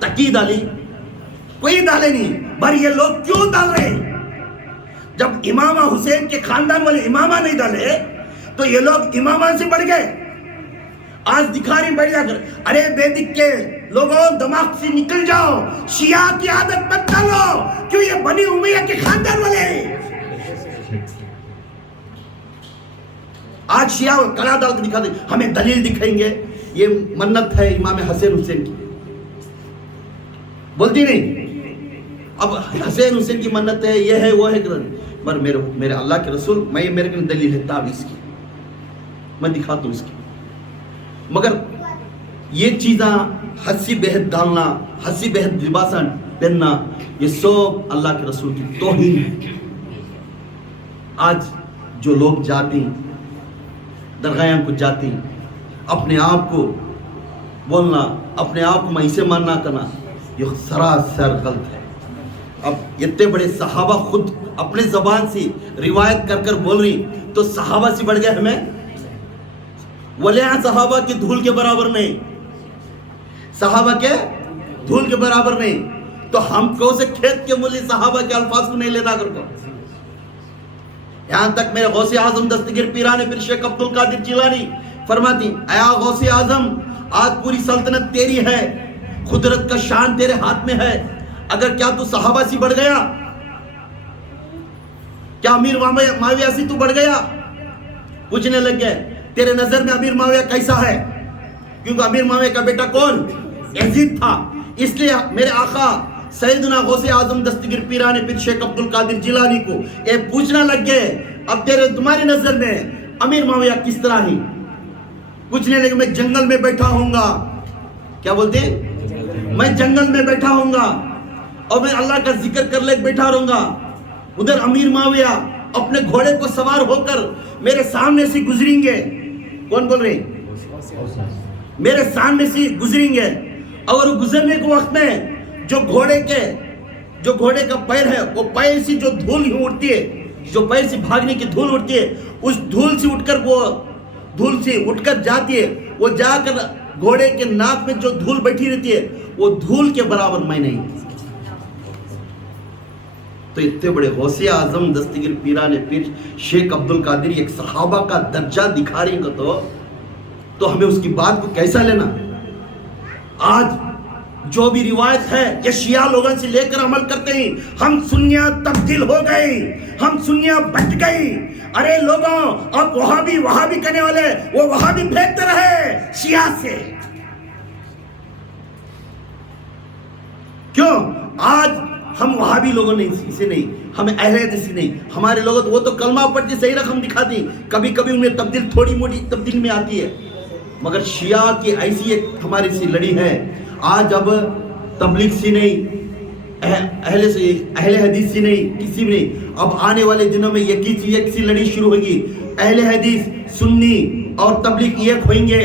تقی ڈالی، کوئی ڈالے نہیں۔ پر یہ لوگ کیوں ڈال رہے ہیں؟ جب امامہ حسین کے خاندان والے امامہ نہیں ڈالے تو یہ لوگ امامہ سے بڑھ گئے۔ آج دکھا رہی بیٹھ جا کر، ارے بے دک کے لوگوں دماغ سے نکل جاؤ، شیعہ کی عادت مت ڈالو، کیوں یہ بنی امیہ کے خاندان والے ہیں۔ آج شیعہ کلا ڈال کے دکھا دیں، ہمیں دلیل دکھائیں گے، یہ منت ہے امام حسین حسین کی، بولتی نہیں۔ اب حسین حسین کی منت ہے، یہ ہے وہ ہے، پر میرے اللہ کے رسول، میرے کو دلیل ہے تعویذ کی، میں دکھاتا ہوں اس کی۔ مگر یہ چیزاں حسی بہت ڈالنا، حسی بہت لباساں پہننا، یہ سب اللہ کے رسول کی توہین ہے۔ آج جو لوگ جاتے ہیں درگاہوں کو جاتے ہیں، اپنے آپ کو بولنا، اپنے آپ کو میں اسے ماننا کرنا، یہ سراسر غلط ہے۔ اب اتنے بڑے صحابہ خود اپنے زبان سے روایت کر کر بول رہی، تو صحابہ سے بڑھ گئے ہمیں؟ ولیاں صحابہ کے دھول کے برابر نہیں، صحابہ کے دھول کے برابر نہیں، تو ہم کو سے کھیت کے مولی صحابہ کے الفاظ کو نہیں لینا کر کو۔ یہاں تک میرے غوث اعظم دستگیر پیران پیر شیخ عبد القادر جیلانی فرماتی، اے غوث اعظم، آج پوری سلطنت تیری ہے، قدرت کا شان تیرے ہاتھ میں ہے، اگر کیا تو صحابہ سے بڑھ گیا؟ کیا امیر معاویہ سے تو بڑھ گیا؟ پوچھنے لگ گئے، تیرے نظر میں امیر معاویہ کیسا ہے؟ کیونکہ امیر معاویہ کا بیٹا کون؟ یزید تھا۔ اس لیے میرے آقا سیدنا غوث اعظم دستگیر پیران پیر شیخ عبد القادر جیلانی کو یہ پوچھنا لگ گئے، اب تمہاری نظر میں امیر معاویہ کس طرح ہی؟ پوچھنے لگے، میں جنگل میں بیٹھا ہوں گا، کیا بولتے ہیں؟ میں جنگل میں بیٹھا ہوں گا اور میں اللہ کا ذکر کر لے بیٹھا رہوں گا، ادھر امیر معاویہ اپنے گھوڑے کو سوار ہو کر میرے سامنے سے گزریں گے۔ کون بول رہے ہیں؟ میرے سامنے سے گزریں گے، اور گزرنے کے وقت میں جو گھوڑے کا پیر ہے، وہ پیر سے جو دھول اٹھتی ہے، جو پیر سے بھاگنے کی دھول اٹھتی ہے، اس دھول سے اٹھ کر جاتی ہے، وہ جا کر گھوڑے کے ناک میں جو دھول بیٹھی رہتی ہے، وہ دھول کے برابر میں نہیں۔ تو اتنے بڑے غوث اعظم دستگیر پیران پیر شیخ عبد القادر ایک صحابہ کا درجہ دکھا رہی ہیں، تو ہمیں اس کی بات کو کیسا لینا؟ آج جو بھی روایت ہے یہ شیعہ لوگوں سے لے کر عمل کرتے ہیں، ہم سنیاں تبدیل ہو گئی، ہم سنیاں بچ گئی۔ ارے لوگوں، اب وہابی کرنے والے وہ وہابی پھینکتے رہے شیعہ سے، کیوں؟ آج ہم وہابی لوگوں نے اسے نہیں، ہمیں اہل حدیث نہیں، ہمارے لوگوں وہ تو کلمہ پڑھتے صحیح رقم دکھاتی، کبھی کبھی انہیں تبدیل تھوڑی موٹی تبدیل میں آتی ہے، مگر شیعہ کی ایسی ایک ہماری سی لڑی ہے۔ آج اب تبلیغ سے نہیں، اہل حدیث سے نہیں، کسی بھی نہیں، اب آنے والے دنوں میں ایک سی لڑی شروع ہوگی، اہل حدیث سنی اور تبلیغ ایک ہوئیں گے۔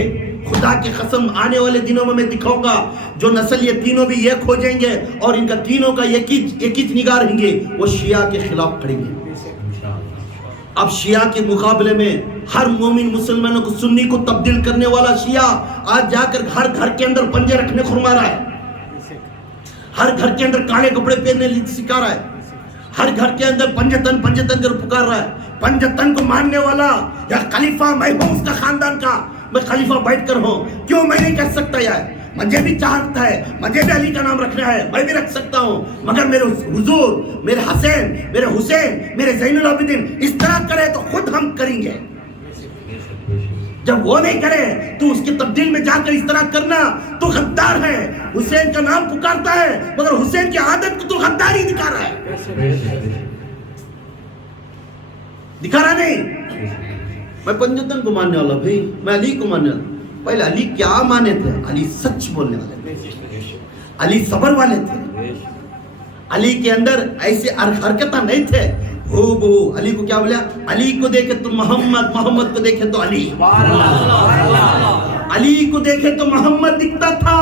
خدا کی قسم آنے والے دنوں میں دکھاؤں گا، جو نسل یہ تینوں بھی ایک ہو جائیں گے اور ان کا تینوں کا ایک ہی نگاہ رہیں گے، وہ شیعہ کے خلاف کھڑیں گے۔ اب شیعہ کے مقابلے میں ہر مومن مسلمانوں کو سنی کو تبدیل کرنے والا شیعہ آج جا کر ہر گھر کے اندر پنجے رکھنے خرما رہا ہے، ہر گھر کے اندر کالے کپڑے پہننے سکھا رہا ہے، ہر گھر کے اندر پنجتن کر پکار رہا ہے۔ پنجتن کو ماننے والا یا خلیفہ میں ہوں اس کا خاندان کا، میں خلیفہ بیٹھ کر ہوں، کیوں میں نہیں کہہ سکتا یار؟ مجھے بھی چاہتا ہے، مجھے بھی علی کا نام رکھنا ہے، میں بھی رکھ سکتا ہوں، مگر میرے حضور، میرے حسین، میرے زین العابدین اس طرح کرے تو خود ہم کریں گے۔ جب وہ نہیں کرے تو اس کی تبدیل میں جا کر اس طرح کرنا تو غدار ہے۔ حسین کا نام پکارتا ہے مگر حسین کی عادت کو تو غداری دکھا رہا ہے، دکھا رہا نہیں۔ میں پنجتن کو ماننے والا بھائی، میں علی کو ماننے والا۔ پہلے علی کیا مانے تھے؟ علی سچ بولنے والے تھے، علی صبر والے تھے، علی کے اندر ایسے حرکتہ نہیں تھے۔ علی کو کیا بولیا؟ علی کو دیکھے تو محمد، محمد کو دیکھے تو علی، علی کو دیکھے تو محمد دکھتا تھا۔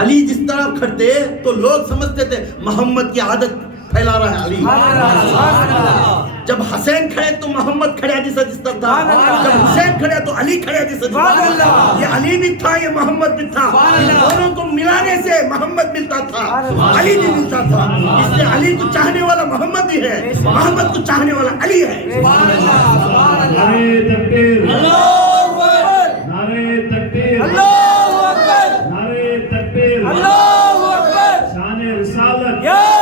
علی جس طرح کھڑتے تو لوگ سمجھتے تھے محمد کی عادت پھیلا رہا ہے علی، جب حسین کھڑے تو محمد کھڑا جیسا دستا تھا، جب حسین کھڑا تو علی کھڑا جیسا دستا تھا. یہ علی بھی تھا، یہ محمد بھی تھا. دونوں کو ملانے سے محمد ملتا تھا، علی بھی ملتا تھا. اس لیے علی کو چاہنے والا محمد ہی ہے، محمد کو چاہنے والا علی ہے. نعرے تکبیر، نعرے تکبیر، نعرے تکبیر، شان رسالت، شان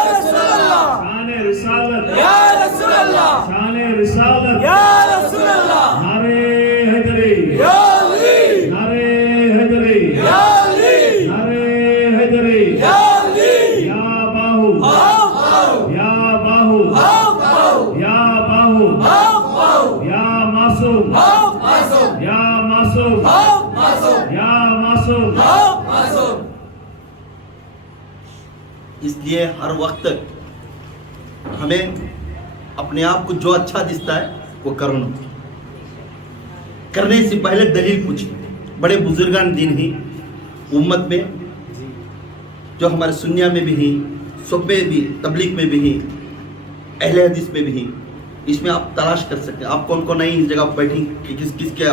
رسالت، شان رسالت، نعرے حیدری، نعرے حیدری، نعرے حیدری، یا باہو، یا باہو، یا باہو، یا معصوم، یا معصوم، یا معصوم. اس لیے ہر وقت ہمیں اپنے آپ کو جو اچھا دستا ہے وہ کرنا. کرنے سے پہلے دلیل پوچھیں. بڑے بزرگان دین ہی امت میں جو ہمارے سنیا میں بھی ہیں، سب میں بھی، تبلیغ میں بھی ہیں، اہل حدیث میں بھی ہیں. اس میں آپ تلاش کر سکتے ہیں آپ کون کون نہیں اس جگہ بیٹھی کہ کس کس کے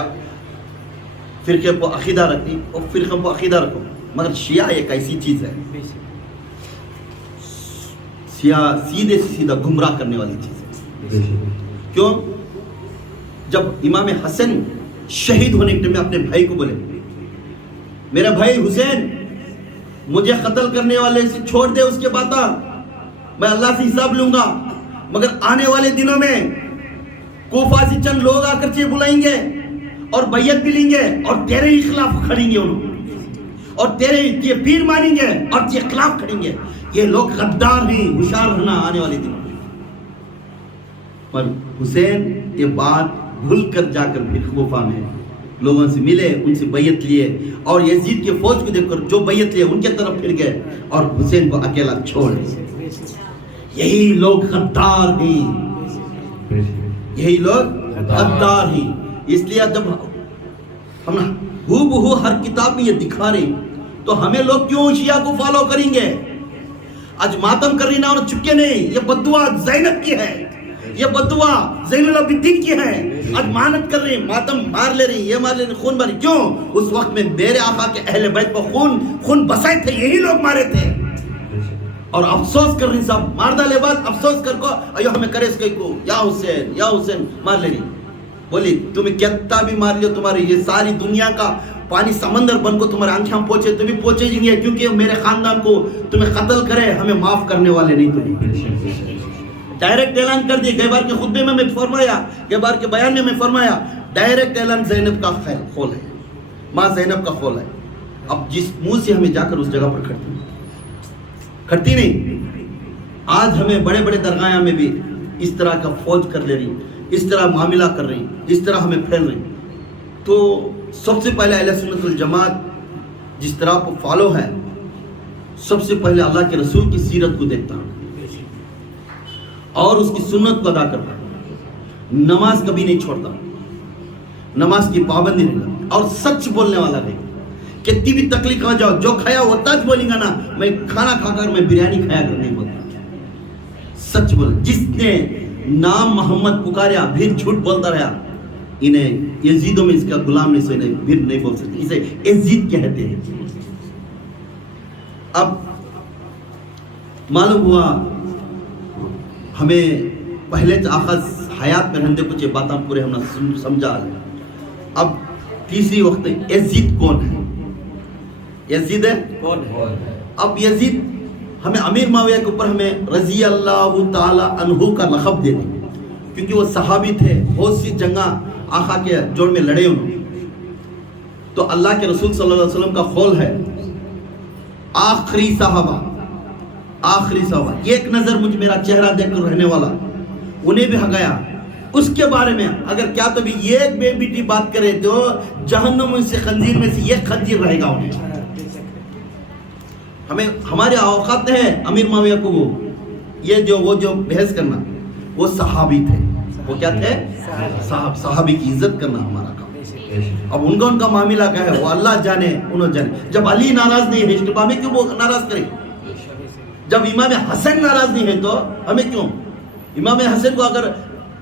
فرقے کو عقیدہ رکھیں اور فرقے کو عقیدہ رکھو. مگر شیعہ ایک ایسی چیز ہے، سیدھے سے سیدھا گمراہ کرنے والی چیز ہے. کیوں؟ جب امام حسن شہید ہونے کے ٹائم میں اپنے بھائی کو بولے، میرا بھائی حسین مجھے قتل کرنے والے سے چھوڑ دے، اس کے بعد میں اللہ سے حساب لوں گا. مگر آنے والے دنوں میں کوفہ سے چند لوگ آ کر چیز بلائیں گے اور بیعت بھی لیں گے اور تیرے ہی خلاف کھڑیں گے انہوں، اور تیرے یہ پیر مانیں گے اور تیرے خلاف کھڑیں گے. یہ لوگ غدار ہیں، ہوشیار رہنا آنے والے دنوں میں. پر حسین یہ بات بھول کر جا کر پھر کوفہ میں لوگوں سے ملے، ان سے بیعت لیے اور یزید کے فوج کو دیکھ کر جو بیعت لیے ان کے طرف پھر گئے اور حسین کو اکیلا چھوڑ دیا. یہی لوگ غدار ہیں، یہی لوگ غدار ہیں. اس لیے جب ہم ہو بہو ہر کتاب میں یہ دکھا رہے تو ہمیں لوگ کیوں شیعہ کو فالو کریں گے؟ آج ماتم کر رہی نا اور چپکے نہیں، یہ بددعا زینب کی ہے، یہ بددعا زین العابدین کی ہے. آج مانت کر رہی، ماتم مار لے رہی، یہ مار لے رہی، خون ماری. کیوں؟ اس وقت میں میرے آقا کے اہل بیت پر خون بسائے تھے، یہی لوگ مارے تھے. اور افسوس کر رہی صاحب ماردہ لے بعد افسوس کر کو ایو ہمیں کرے اس کو یا حسین مار لے رہی. بولی تمہیں کتنا بھی مار لیا، تمہاری یہ ساری دنیا کا پانی سمندر بن کو تمہارے آنکھیں پہنچے تو بھی پہنچے جیں گے، کیونکہ میرے خاندان کو تمہیں قتل کرے ہمیں معاف کرنے والے نہیں تمہیں. ڈائریکٹ اعلان کر دیا. گئے بار کے خطبے میں فرمایا، گئے بار کے بیان میں فرمایا، ڈائریکٹ اعلان زینب کا خول ہے، ماں زینب کا خول ہے. اب جس منہ سے ہمیں جا کر اس جگہ پر کھڑتی نہیں. آج ہمیں بڑے بڑے درگاہیں میں بھی اس طرح کا فوج کر لے رہی، اس طرح معاملہ کر رہی، اس طرح ہمیں پھیل رہی. تو سب سے پہلے اہل سنت الجماعت جس طرح کو فالو ہے، سب سے پہلے اللہ کے رسول کی سیرت کو دیکھتا ہوں اور اس کی سنت کو ادا کرتا ہوں. نماز کبھی نہیں چھوڑتا، نماز کی پابندی نہیں، اور سچ بولنے والا نہیں. کتنی بھی تکلیف ہو جاؤ، جو کھایا وہ تج بولیں گا نا، میں کھانا کھا کر میں بریانی کھایا کر نہیں بولتا. سچ بول. جس نے نام محمد پکاریا پھر جھوٹ بولتا رہا، انہیں یزیدوں میں اس کا غلام نہیں سوئے، پھر نہیں بول سکتے. اسے یزید کہتے ہیں. اب معلوم ہوا ہمیں پہلے آقا حیات میں رہنے کچھ باتاں پورے ہم نے سمجھا. اب تیسری وقت یزید کون ہے؟ یزید ہے کون ہے؟ اب یزید ہمیں امیر معاویہ کے اوپر ہمیں رضی اللہ تعالی عنہ کا لقب دیتے ہیں، کیونکہ وہ صحابی تھے، بہت سی جنگاں آقا کے جوڑ میں لڑے انہوں. تو اللہ کے رسول صلی اللہ علیہ وسلم کا قول ہے آخری صحابہ، ایک نظر مجھ میرا چہرہ دیکھ کر رہنے والا، انہیں بھی ہگایا. اس کے بارے میں اگر کیا تو بھی ایک بے بیٹی بات کرے تو جہنم سے خنزیر میں سے یہ خنزیر رہے گا انہیں. ہمیں ہمارے اوقات ہیں امیر معاویہ کو وہ جو بحث کرنا، وہ صحابی تھے. وہ کیا تھے؟ صحابی کی عزت کرنا ہمارا کام. اب ان کا معاملہ کیا ہے وہ اللہ جانے، انہوں جانے. جب علی ناراض نہیں ہے تو ہمیں کیوں وہ ناراض کریں؟ جب امام حسن ناراض نہیں ہے تو ہمیں کیوں؟ امام حسن کو اگر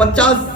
50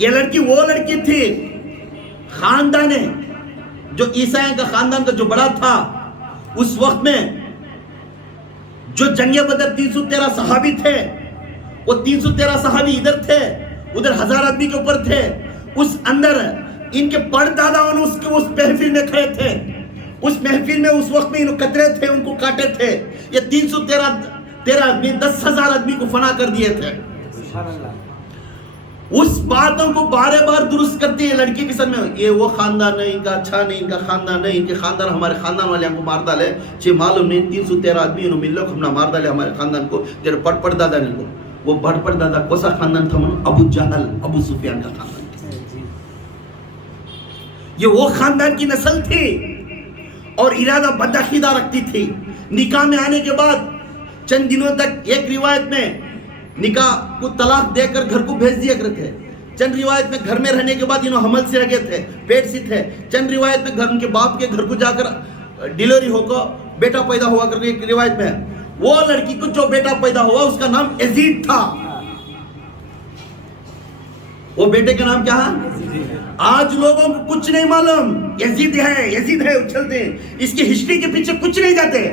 یہ لڑکی وہ لڑکی تھی خاندان جو عیسائی کا خاندان کا جو بڑا تھا اس وقت میں، جو جنگ بدر 313 صحابی تھے، وہ 313 صحابی ادھر تھے، ادھر 1000 آدمی کے اوپر تھے، اس اندر ان کے پرداداؤں نے اس محفل میں کھڑے تھے، اس محفل میں اس وقت میں انہوں قطرے تھے، ان کو کاٹے تھے، یہ 313 آدمی 10,000 آدمی کو فنا کر دیے تھے۔ اس باتوں کو بارے بار درست کرتی ہے لڑکی کے سر میں، یہ وہ خاندان نہیں، ان کا اچھا نہیں، ان کا خاندان نہیں، ان کے خاندان ہمارے خاندان والے ہم کو مار ڈالے، چھ معلوم نہیں 313 آدمی انہوں مل لوگ ہم نے مار ڈالے ہمارے خاندان کو، تیرے پڑ دادا نے کو، وہ پڑ دادا کوسا خاندان تھا؟ ابو جہل، ابو سفیان کا خاندان تھا۔ یہ وہ خاندان کی نسل تھی اور ارادہ بدعقیدہ رکھتی تھی۔ نکاح میں آنے کے بعد چند دنوں تک ایک روایت میں نکاح کو طلاق دے کر گھر کو بھیج دیا کرتے تھے، چند روایت میں گھر میں رہنے کے بعد انہوں حمل سے رہ گئے تھے، پیٹ سے تھے، چند روایت میں گھر ان کے باپ کے گھر کو جا کر ڈیلیوری ہو کر بیٹا پیدا ہوا کر ایک روایت میں وہ لڑکی کو جو بیٹا پیدا ہوا اس کا نام یزید تھا۔ وہ بیٹے کا نام کیا ہے؟ آج لوگوں کو کچھ نہیں معلوم، یزید ہے اچھلتے ہیں، اس کی ہسٹری کے پیچھے کچھ نہیں جاتے،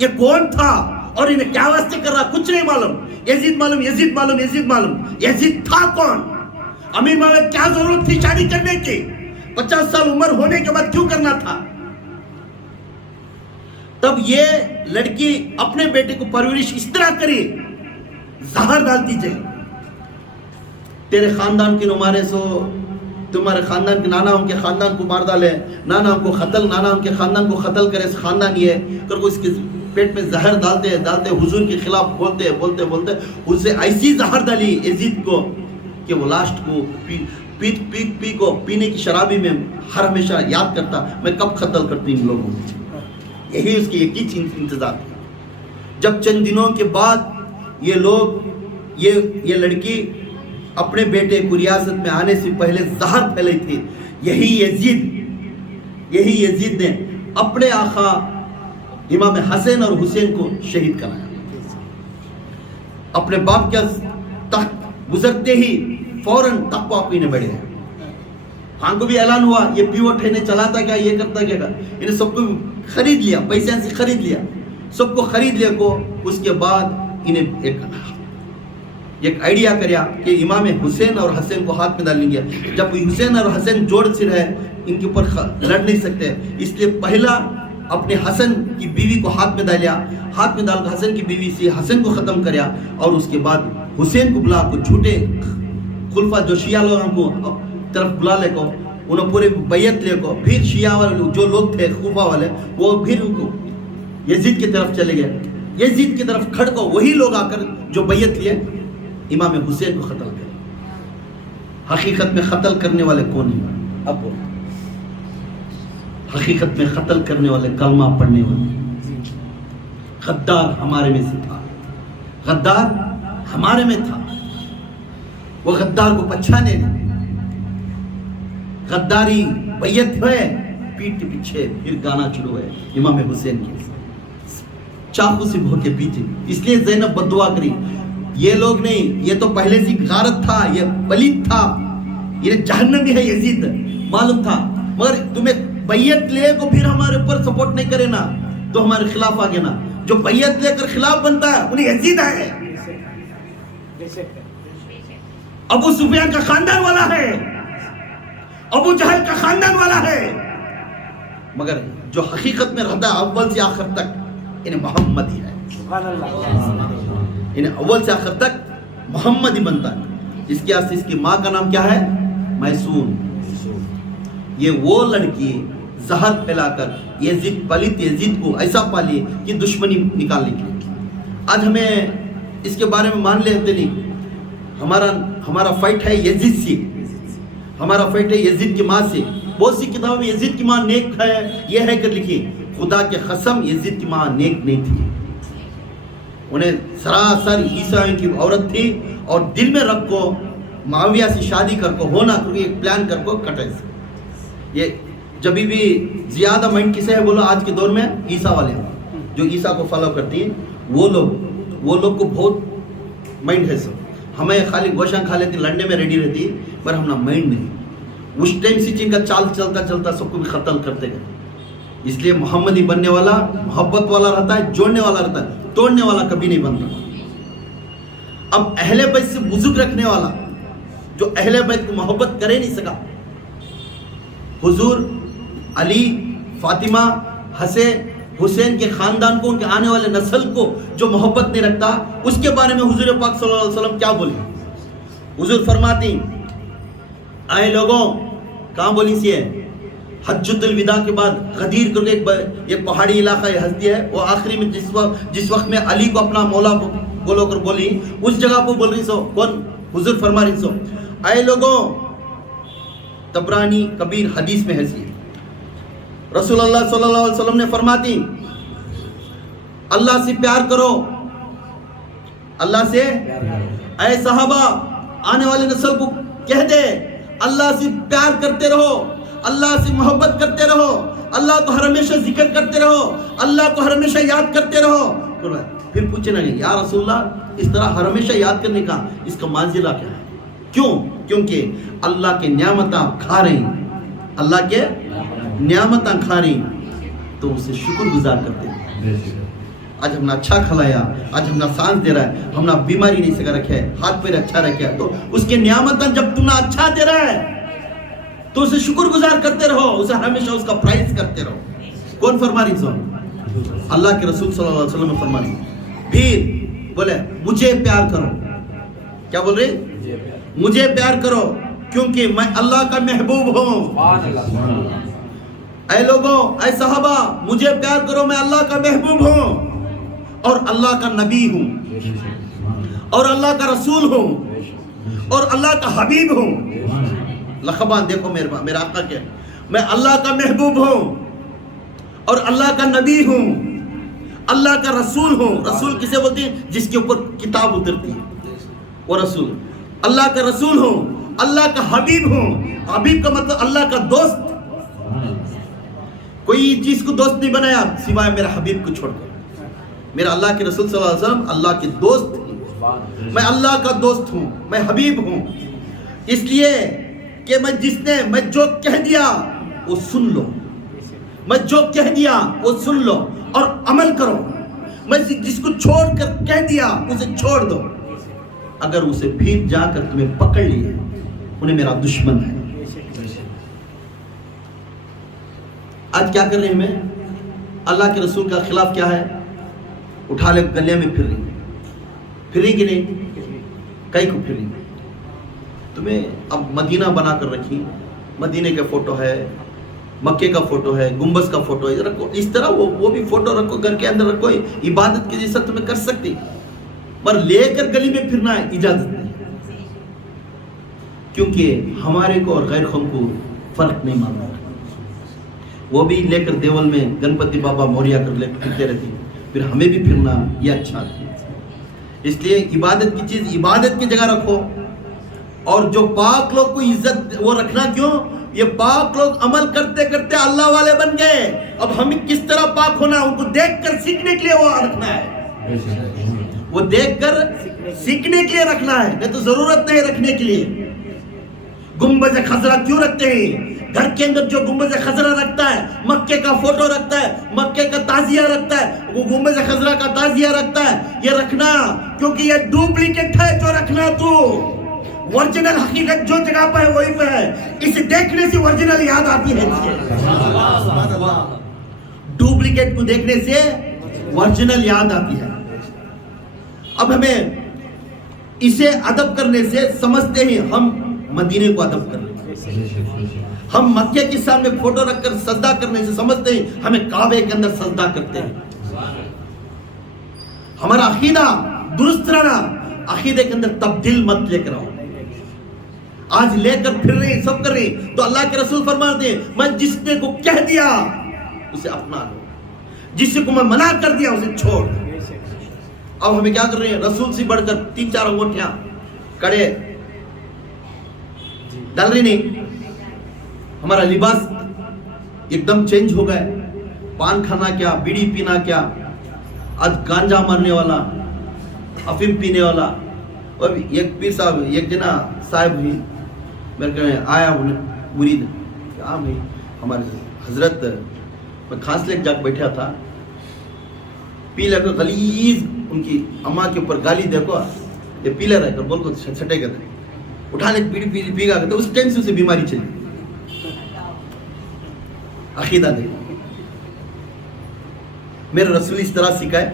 یہ کون تھا اور انہیں کیا واسطے کر رہا کچھ نہیں معلوم۔ یزید معلوم، یزید تھا کون؟ امیر معاویہ کیا ضرورت تھی شادی کرنے کی؟ 50 سال عمر ہونے کے بعد کیوں کرنا تھا؟ تب یہ لڑکی اپنے بیٹے کو پرورش اس طرح کری، زہر ڈالتی جائے، تیرے خاندان کے نمارے سو تمہارے خاندان کے نانا ان کے خاندان کو مار ڈالے، نانا ان کے خاندان کو قتل کرے، خاندان یہ کر کو اس کے پیٹ میں زہر ڈالتے حضور کے خلاف بولتے اسے ایسی زہر ڈالی یزید کو کہ وہ لاسٹ کو پینے کی شرابی میں ہر ہمیشہ یاد کرتا میں کب قتل کرتی ان لوگوں کو۔ یہی اس کی ایک ہی انتظار تھا۔ جب چند دنوں کے بعد یہ لوگ یہ لڑکی اپنے بیٹے کو ریاست میں آنے سے پہلے زہر پھیلائی تھی، یہی یزید نے اپنے آقا امام حسین اور حسین کو شہید کرایا۔ اپنے باپ کے تخت گزرتے ہی فوراً تقوی پینے بڑھے، ہاں کو بھی اعلان ہوا یہ پیوٹ ہے چلاتا کیا، یہ کرتا کیا، انہیں سب کو خرید لیا، پیسے سے خرید لیا، سب کو خرید لیا کو۔ اس کے بعد انہیں ایک آئیڈیا کریا کہ امام حسین اور حسین کو ہاتھ میں ڈال لیں گے۔ جب حسین اور حسین جوڑ سے رہے ان کے اوپر لڑ نہیں سکتے، اس لیے پہلا اپنے حسن کی بیوی کو ہاتھ میں ڈالیا، ہاتھ میں ڈال کر حسن کی بیوی سے حسن کو ختم کریا، اور اس کے بعد حسین کو بلا کو جھوٹے خلفہ جو شیعہ لوگوں کو طرف بلا لے کو انہوں پورے بیعت لے کو، پھر شیعہ والے جو لوگ تھے خلفہ والے وہ پھر ان کو یزید کی طرف چلے گئے، یزید کی طرف کھڑ کو وہی لوگ آ کر جو بیعت لیے امام حسین کو قتل کرے۔ حقیقت میں قتل کرنے والے کون ہیں؟ اب حقیقت میں قتل کرنے والے کلمہ پڑھنے والے، غدار ہمارے میں سے تھا، غدار ہمارے میں تھا، وہ غدار کو پہچانے نہیں، غداری بیعت ہوئے پیٹ کے پیچھے پھر گانا شروع ہے امام حسین کے چاقو سے بھو کے پیچھے۔ اس لیے زینب بددعا کری، یہ لوگ نہیں، یہ تو پہلے سے غارت تھا، یہ پلید تھا، یہ جہنمی ہے یزید، معلوم تھا، مگر تمہیں بیعت لے کو پھر ہمارے اوپر سپورٹ نہیں کرے نا تو ہمارے خلاف آگے نا، جو بیعت لے کر خلاف بنتا ہے انہیں یزید ہے، ابو سفیان کا خاندان والا ہے، ابو جہل کا خاندان والا ہے، مگر جو حقیقت میں رہتا ہے اول سے آخر تک انہیں محمد ہی ہے، انہیں اول سے آخر تک محمد ہی بنتا ہے۔ اس کی اس کی ماں کا نام کیا ہے؟ میسون۔ یہ وہ لڑکی زہر پھیلا کر یزید پلیت یزید کو ایسا پالی کہ دشمنی نکالنے کے لیے۔ آج ہمیں اس کے بارے میں مان لیتے نہیں، ہمارا فائٹ ہے یزید سے، ہمارا فائٹ ہے یزید کی ماں سے۔ بہت سی کتابوں میں یزید کی ماں نیک ہے یہ ہے کر لکھی، خدا کے قسم یزید کی ماں نیک نہیں تھی، انہیں سراسر عیسائیوں کی عورت تھی، اور دل میں رکھ کو معاویہ سے شادی کر کو ہونا ایک پلان کر کو کٹے سے۔ یہ جب بھی زیادہ مائنڈ کسے ہے بولو آج کے دور میں عیسیٰ والے ہیں جو عیسیٰ کو فالو کرتی ہیں، وہ لوگ کو بہت مائنڈ ہے سب، ہمیں خالی گوشہ کھا لیتی, لڑنے میں ریڈی رہتی, پر ہمنا مائنڈ نہیں. اس ٹائم سے جن کا چال چلتا چلتا سب کو بھی قتل کرتے گئے. اس لیے محمدی بننے والا محبت والا رہتا ہے, جوڑنے والا رہتا ہے, توڑنے والا کبھی نہیں بنتا. اب اہل بیت سے بزرگ رکھنے والا جو اہل بیت کو محبت کرے نہیں سکا, حضور علی, فاطمہ, حسین کے خاندان کو, ان کے آنے والے نسل کو جو محبت نہیں رکھتا, اس کے بارے میں حضور پاک صلی اللہ علیہ وسلم کیا بولے؟ حضور فرماتی آئے لوگوں, کہاں بولی سی ہے, حجۃ الوداع کے بعد غدیر کر کے ایک پہاڑی علاقہ ہستی ہے, وہ آخری میں جس وقت میں علی کو اپنا مولا بولو کر بولی, اس جگہ پہ بول رہی سو کون؟ حضور فرما رہی سو اے لوگوں, طبرانی کبیر حدیث میں ہے سی, رسول اللہ صلی اللہ علیہ وسلم نے فرماتی اللہ سے پیار کرو, اللہ سے, اے صحابہ آنے والے نسل کو کہہ دے اللہ سے پیار کرتے رہو, اللہ سے محبت کرتے رہو, اللہ کو ہر ہمیشہ ذکر کرتے رہو, اللہ کو ہر ہمیشہ یاد کرتے رہو. پھر پوچھنے لگے یا رسول اللہ اس طرح ہر ہمیشہ یاد کرنے کا اس کا منزلہ کیا ہے؟ کیوں؟ کیونکہ اللہ کے نعمتیں کھا رہی, اللہ کے نعمتیں کھا رہی تو اسے شکر گزار کرتے ہیں. آج ہم نے اچھا کھلایا, آج ہم نے سانس دے رہا ہے, ہم نے بیماری نہیں سکا رکھا ہے, ہاتھ پیر اچھا رکھا ہے, تو اس کے نعمتیں جب تم نے اچھا دے رہا ہے تو اسے شکر گزار کرتے رہو, اسے ہمیشہ اس کا پرائز کرتے رہو. کون فرما رہی سو؟ اللہ کے رسول صلی اللہ علیہ وسلم فرما رہی. پھر بولے مجھے پیار کرو, کیا بول رہے؟ مجھے پیار کرو کیونکہ میں اللہ کا محبوب ہوں. اے لوگوں, اے صحابہ مجھے پیار کرو, میں اللہ کا محبوب ہوں اور اللہ کا نبی ہوں اور اللہ کا رسول ہوں اور اللہ کا حبیب ہوں. لقبان دیکھو میرا آقا کے, میں اللہ کا محبوب ہوں اور اللہ کا نبی ہوں, اللہ کا رسول ہوں. رسول کسے بولتے ہیں؟ جس کے اوپر کتاب اترتی ہے وہ رسول. اللہ کا رسول ہوں, اللہ کا حبیب ہوں. حبیب کا مطلب اللہ کا دوست. کوئی چیز کو دوست نہیں بنایا سوائے میرا حبیب کو چھوڑ کر. میرا اللہ کے رسول صلی اللہ علیہ وسلم اللہ کے دوست ہیں, میں اللہ کا دوست ہوں, میں حبیب ہوں. اس لیے کہ میں جو کہہ دیا وہ سن لو, میں جو کہہ دیا وہ سن لو اور عمل کرو. میں جس کو چھوڑ کر کہہ دیا اسے چھوڑ دو. اگر اسے پھر جا کر تمہیں پکڑ لیے انہیں میرا دشمن ہے. آج کیا کر رہے ہیں؟ میں اللہ کے رسول کا خلاف کیا ہے؟ اٹھا لے گلے میں پھر رہی کہ نہیں؟ کئی کو پھر رہی. تمہیں اب مدینہ بنا کر رکھی, مدینے کا فوٹو ہے, مکے کا فوٹو ہے, گنبد کا فوٹو ہے, رکھو اس طرح وہ بھی فوٹو رکھو, گھر کے اندر رکھو, عبادت کی جیسا تمہیں کر سکتی, پر لے کر گلی میں پھرنا اجازت نہیں, کیونکہ ہمارے کو اور غیر قوم کو فرق نہیں مانتا. وہ بھی لے کر دیول میں گنپتی بابا موریا کر لے پھرتے رہتی, پھر ہمیں بھی پھرنا یہ اچھا ہے. اس لیے عبادت کی چیز عبادت کی جگہ رکھو. اور جو پاک لوگ کو عزت وہ رکھنا کیوں؟ یہ پاک لوگ عمل کرتے کرتے اللہ والے بن گئے. اب ہمیں کس طرح پاک ہونا, ان کو دیکھ کر سیکھنے کے لیے وہ رکھنا ہے, وہ دیکھ کر سیکھنے کے لیے رکھنا ہے, نہیں تو ضرورت نہیں رکھنے کے لیے. گنبد خضرا کیوں رکھتے ہیں؟ گھر کے اندر جو گنبد خضرا رکھتا ہے, مکے کا فوٹو رکھتا ہے, مکے کا تعزیہ رکھتا ہے, وہ گنبد خضرا کا تعزیہ رکھتا ہے, یہ رکھنا کیونکہ یہ ڈپلیکیٹ ہے. جو رکھنا تو ورجنل حقیقت جو جگہ پہ ہے وہی پہ ہے. اسے دیکھنے سے ورجنل یاد آتی ہے. ڈپلیکیٹ کو دیکھنے سے ورجنل یاد آتی ہے. اب ہمیں اسے ادب کرنے سے سمجھتے ہیں ہم مدینے کو ادب کرنے, ہم مکے کے سامنے فوٹو رکھ کر سجدہ کرنے سے سمجھتے ہیں ہمیں کعبے کے اندر سجدہ کرتے ہیں. ہمارا عقیدہ درست رہنا, عقیدے کے اندر تبدیل مت لے کر آؤ. آج لے کر پھر رہے سب کر رہے, تو اللہ کے رسول فرماتے ہیں میں جس نے کو کہہ دیا اسے اپنا لو, جس کو میں منع کر دیا اسے چھوڑ. اب ہمیں کیا کر رہے ہیں؟ رسول سے بڑھ کر 3-4 انگوٹھیاں کڑے ڈال رہی نہیں. ہمارا لباس ایک دم چینج ہو گئے. پان کھانا کیا, بیڑی پینا کیا, آج گانجا مارنے والا, افیم پینے والا, اب ایک پیر صاحب ایک جنا صاحب بھی میرے کہنے آیا مرید کیا بھائی ہمارے حضرت میں کھانس لے جا کے بیٹھا تھا پی لے کر غلیظ ان کی اماں کے اوپر گالی دیکھو یہ پیلر رہ کر بول کو چھٹے کر اٹھانے پیڑی پی گا تو اس ٹائم سے اسے بیماری چلی عقیدہ دے میرے رسول اس طرح سکھائے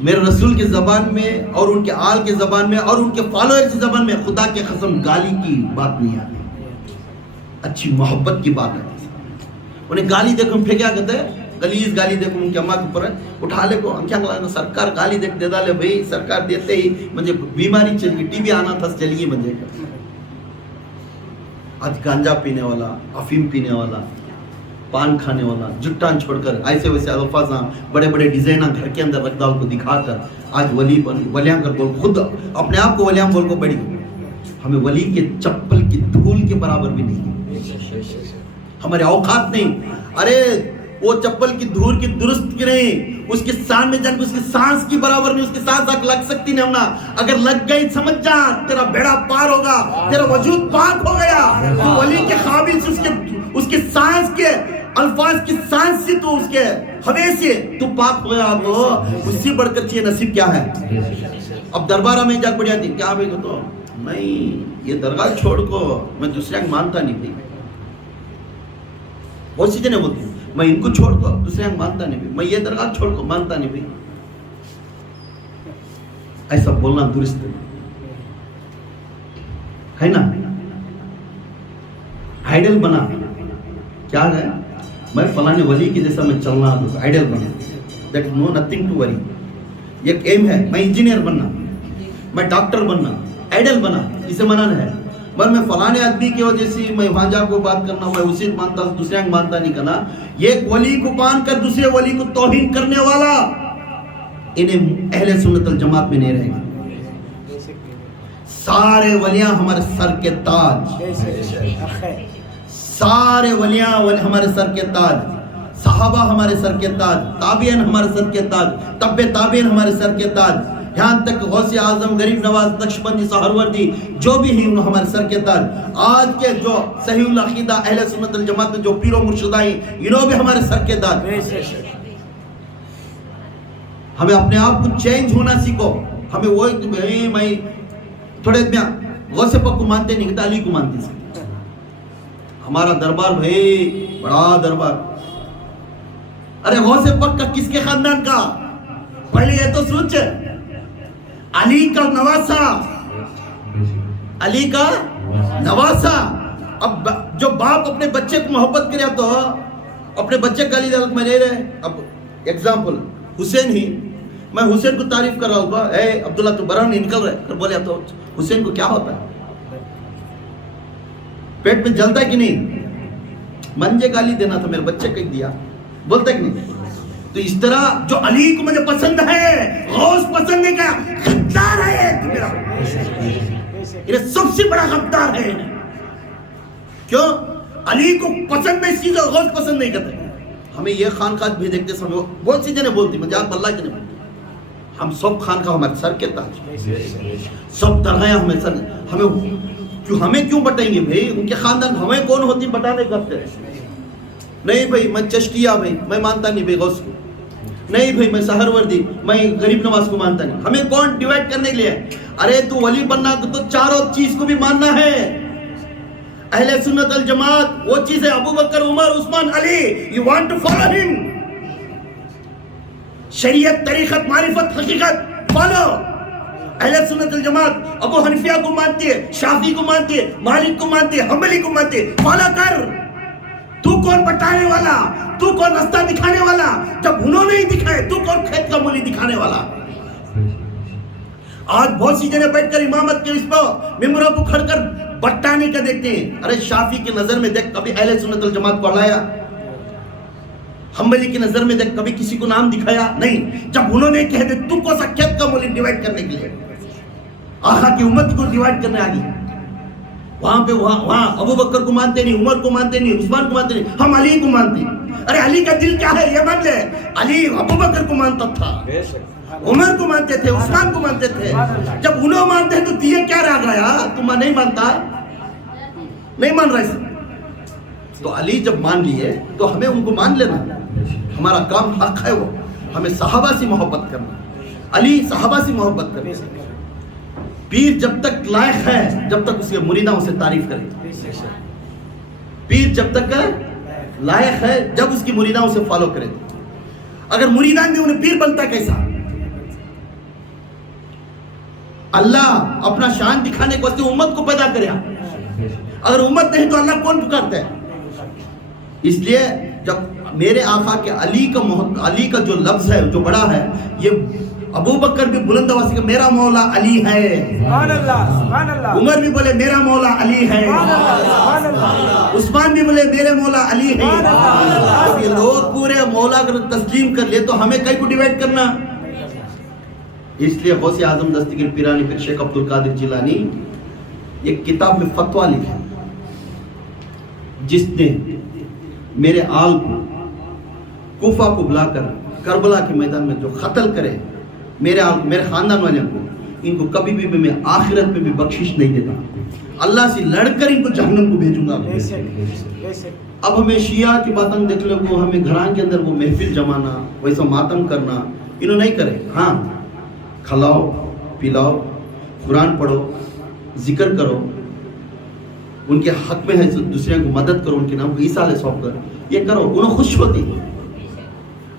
میرے رسول کی زبان میں اور ان کے آل کے زبان میں اور ان کے فالوور کی زبان میں خدا کے قسم گالی کی بات نہیں آتی اچھی محبت کی بات آتی انہیں گالی دیکھو ہم پھر کیا کہتے ہیں غلیظ گالی دیکھو ان کے اماں کے اوپر اٹھا لے کو ہم کیا کہا سرکار گالی دیکھ دے ڈالے بھائی سرکار دیتے ہی مجھے بیماری چل گئی ٹی بی آنا تھا چلیے مجھے آج گانجا پینے والا افیم پینے والا پان کھانے والا جٹان چھوڑ کر ایسے ویسے الفاظ بڑے بڑے ڈیزائنہ گھر کے اندر رکھ ڈال کو دکھا کر آج ولی ولیاں کر بول خود اپنے آپ کو ولیاں بول کو بڑی ہمیں ولی کے چپل کی دھول کے برابر بھی نہیں ہمارے اوقات نہیں ارے وہ چپل کی دھول کی درست کی نہیں اس کے سان میں جان اس کی سانس کی برابر نہیں اس کی سانس آگ لگ سکتی نہیں ہونا اگر لگ گئی سمجھ جا تیرا بیڑا پار ہوگا تیرا وجود پاک ہو گیا تو ولی کے قابل سے اس کے سانس کے الفاظ کی سانس سے تو اس کے ہوے سے تو پاک ہو گیا تو اس سے بڑھ کر چیئے نصیب کیا ہے اب دربارہ میں جا پڑیا تھی کیا بھئی تو نہیں یہ درگاہ چھوڑ کو میں دوسرے کو مانتا نہیں بھئی بہت سی جنے بولتے ہیں میں ان کو چھوڑ کو دوسرے کو مانتا نہیں بھئی میں یہ درگاہ چھوڑ کو مانتا نہیں بھئی ایسا بولنا درست ہے نا آئیڈل بنا کیا ہے میں فلانے ولی کی جیسا میں چلنا آئیڈل بنا that no nothing to worry ایک ایم ہے میں انجینئر بننا میں ڈاکٹر بننا آئیڈل بنا اسے منانا ہے میں فلانے آدمی کی وجہ سے میں وہاں جا کو بات کرنا میں اسے مانتا دوسرے کو مانتا نہیں کرنا ایک ولی کو مان کر دوسرے ولی کو توہین کرنے والا انہیں اہل سنت الجماعت میں نہیں رہے گا سارے ولیاں ہمارے سر کے تاج سارے ولیاں ہمارے سر کے تاج صحابہ ہمارے سر کے تاج تابعین ہمارے سر کے تاج تبع تابعین ہمارے سر کے تاج یہاں تک غوث اعظم غریب نواز نقشبندی سہروردی جو بھی ہیں انہوں ہمارے سر کے تاج آج کے جو صحیح العقیدہ اہل سنت الجماعت میں جو پیر و مرشدہ ہیں انہوں بھی ہمارے سر کے تاج ہمیں اپنے آپ کو چینج ہونا سیکھو ہمیں وہ میں تھوڑے میں غوث پاک کو مانتے نہیں کہتا علی کو مانتے ہیں ہمارا دربار بھائی بڑا دربار ارے غوث پاک کا کس کے خاندان کا پہلے یہ تو سوچ علی کا نواسا علی کا نواسا اب جو باپ اپنے بچے کو محبت کرے تو اپنے بچے کا علی دالت میں لے رہے اب ایگزامپل حسین ہی میں حسین کو تعریف کر رہا ہوں اے عبداللہ تو برہن نکل رہے پھر بولے تو حسین کو کیا ہوتا ہے پیٹ میں جلتا ہے کہ نہیں منجے گالی دینا تھا میرے بچے کو دیا بولتا ہے کہ نہیں تو اس طرح جو علی کو مجھے پسند ہے غوث پسند ہے کیا غدار ہے تو میرا یہ سب سے بڑا غدار ہے کیوں علی کو پسند نہیں چیز اور غوث پسند نہیں کرتے ہمیں یہ خانقاہ بھی دیکھتے سمجھو بہت سی جنہیں بولتی مجھے اللہ کی نہیں ہم سب خانقاہ ہمارے سر کے تاج سب درگاہیں ہمیں سر ہمیں کیوں بتائیں گے بھئی ان کے خاندان ہمیں کون ہوتی بتانے کرتے نہیں بھئی میں چشتیہ بھئی میں مانتا نہیں بھئی غوث کو نہیں بھئی میں سہروردی میں غریب نواز کو مانتا نہیں ہمیں کون ڈیوائیڈ کرنے کے لیے ارے تو ولی بننا تو چاروں چیز کو بھی ماننا ہے اہل سنت الجماعت وہ چیز ہے ابو بکر عمر عثمان علی you want to follow him شریعت طریقت معرفت حقیقت فالو اہل سنت الجماعت ابو حنیفہ کو مانتی ہے شافعی کو مانتی ہے مالک کو مانتی ہے حنبلی کو مانتی ہے فالو کر تو کون بتانے والا تو کون راستہ دکھانے والا جب انہوں نے ہی دکھائے تو کون کھیت کا مولی دکھانے والا آج بہت سی جنہیں بیٹھ کر امامت کے اس پر ممبروں کو کھڑ کر بٹانے کا دیکھتے ہیں ارے شافعی کی نظر میں دیکھ کبھی اہل سنت الجماعت کو ہلایا حنبلی کی نظر میں دیکھ کبھی کسی کو نام دکھایا نہیں جب انہوں نے کہہ دے تو کو سا کھیت کا مولی ڈیوائیڈ کرنے کے لیے آقا کی امت کو ڈیوائیڈ کرنے آگی وہاں پہ وہاں ابو بکر کو مانتے نہیں عمر کو مانتے نہیں عثمان کو مانتے نہیں ہم علی کو مانتے ہیں ارے علی کا دل کیا ہے یہ مان لے علی ابو بکر کو مانتا تھا عمر کو مانتے تھے, عثمان کو مانتے تھے. جب انہوں مانتے ہیں تو تیے کیا رہ گیا؟ تم نہیں مانتا, نہیں مان رہا اس. تو علی جب مان لیے تو ہمیں ان کو مان لینا, ہمارا کام حق ہے. وہ ہمیں صحابہ سے محبت کرنا, علی صحابہ سے محبت کرنا. پیر جب تک لائق ہے جب تک اس کے مریداں اسے تعریف کریں. پیر جب تک لائق ہے جب اس کی مریداں اسے فالو کریں. اگر مریدان میں انہیں پیر بنتا کیسا؟ اللہ اپنا شان دکھانے کے واسطے امت کو پیدا کریا. اگر امت نہیں تو اللہ کون پکارتا ہے؟ اس لیے جب میرے آقا کے علی کا جو لفظ ہے جو بڑا ہے, یہ ابو بکر بھی بلند آواز سے کہ میرا مولا علی ہے. سبحان اللہ, سبحان اللہ. عمر بھی بولے میرا مولا علی ہے. سبحان اللہ. عثمان بھی بولے میرے مولا علی ہے. یہ لوگ پورے مولا اگر تسلیم کر لے تو ہمیں کئی کو ڈیوائیڈ کرنا. اس لیے غوث اعظم دستگیر پیرانی پیر شیخ عبد القادر جیلانی ایک کتاب میں فتویٰ لکھا, جس نے میرے آل کو کوفہ کو بلا کر کربلا کے میدان میں جو قتل کرے, میرے آل کو, میرے خاندان والوں کو, ان کو کبھی بھی میں آخرت میں بھی بخشش نہیں دیتا. اللہ سے لڑ کر ان کو جہنم کو بھیجوں گا. اب ہمیں شیعہ کی باتیں دیکھ لو کو, ہمیں گھران کے اندر وہ محفل جمانا, ویسا ماتم کرنا, انہوں نہیں کرے. ہاں کھلاؤ پلاؤ, قرآن پڑھو, ذکر کرو, ان کے حق میں ہے دوسرے کو مدد کرو, ان کے نام کو ایصال سونپ کر یہ کرو, انہوں خوش ہوتی.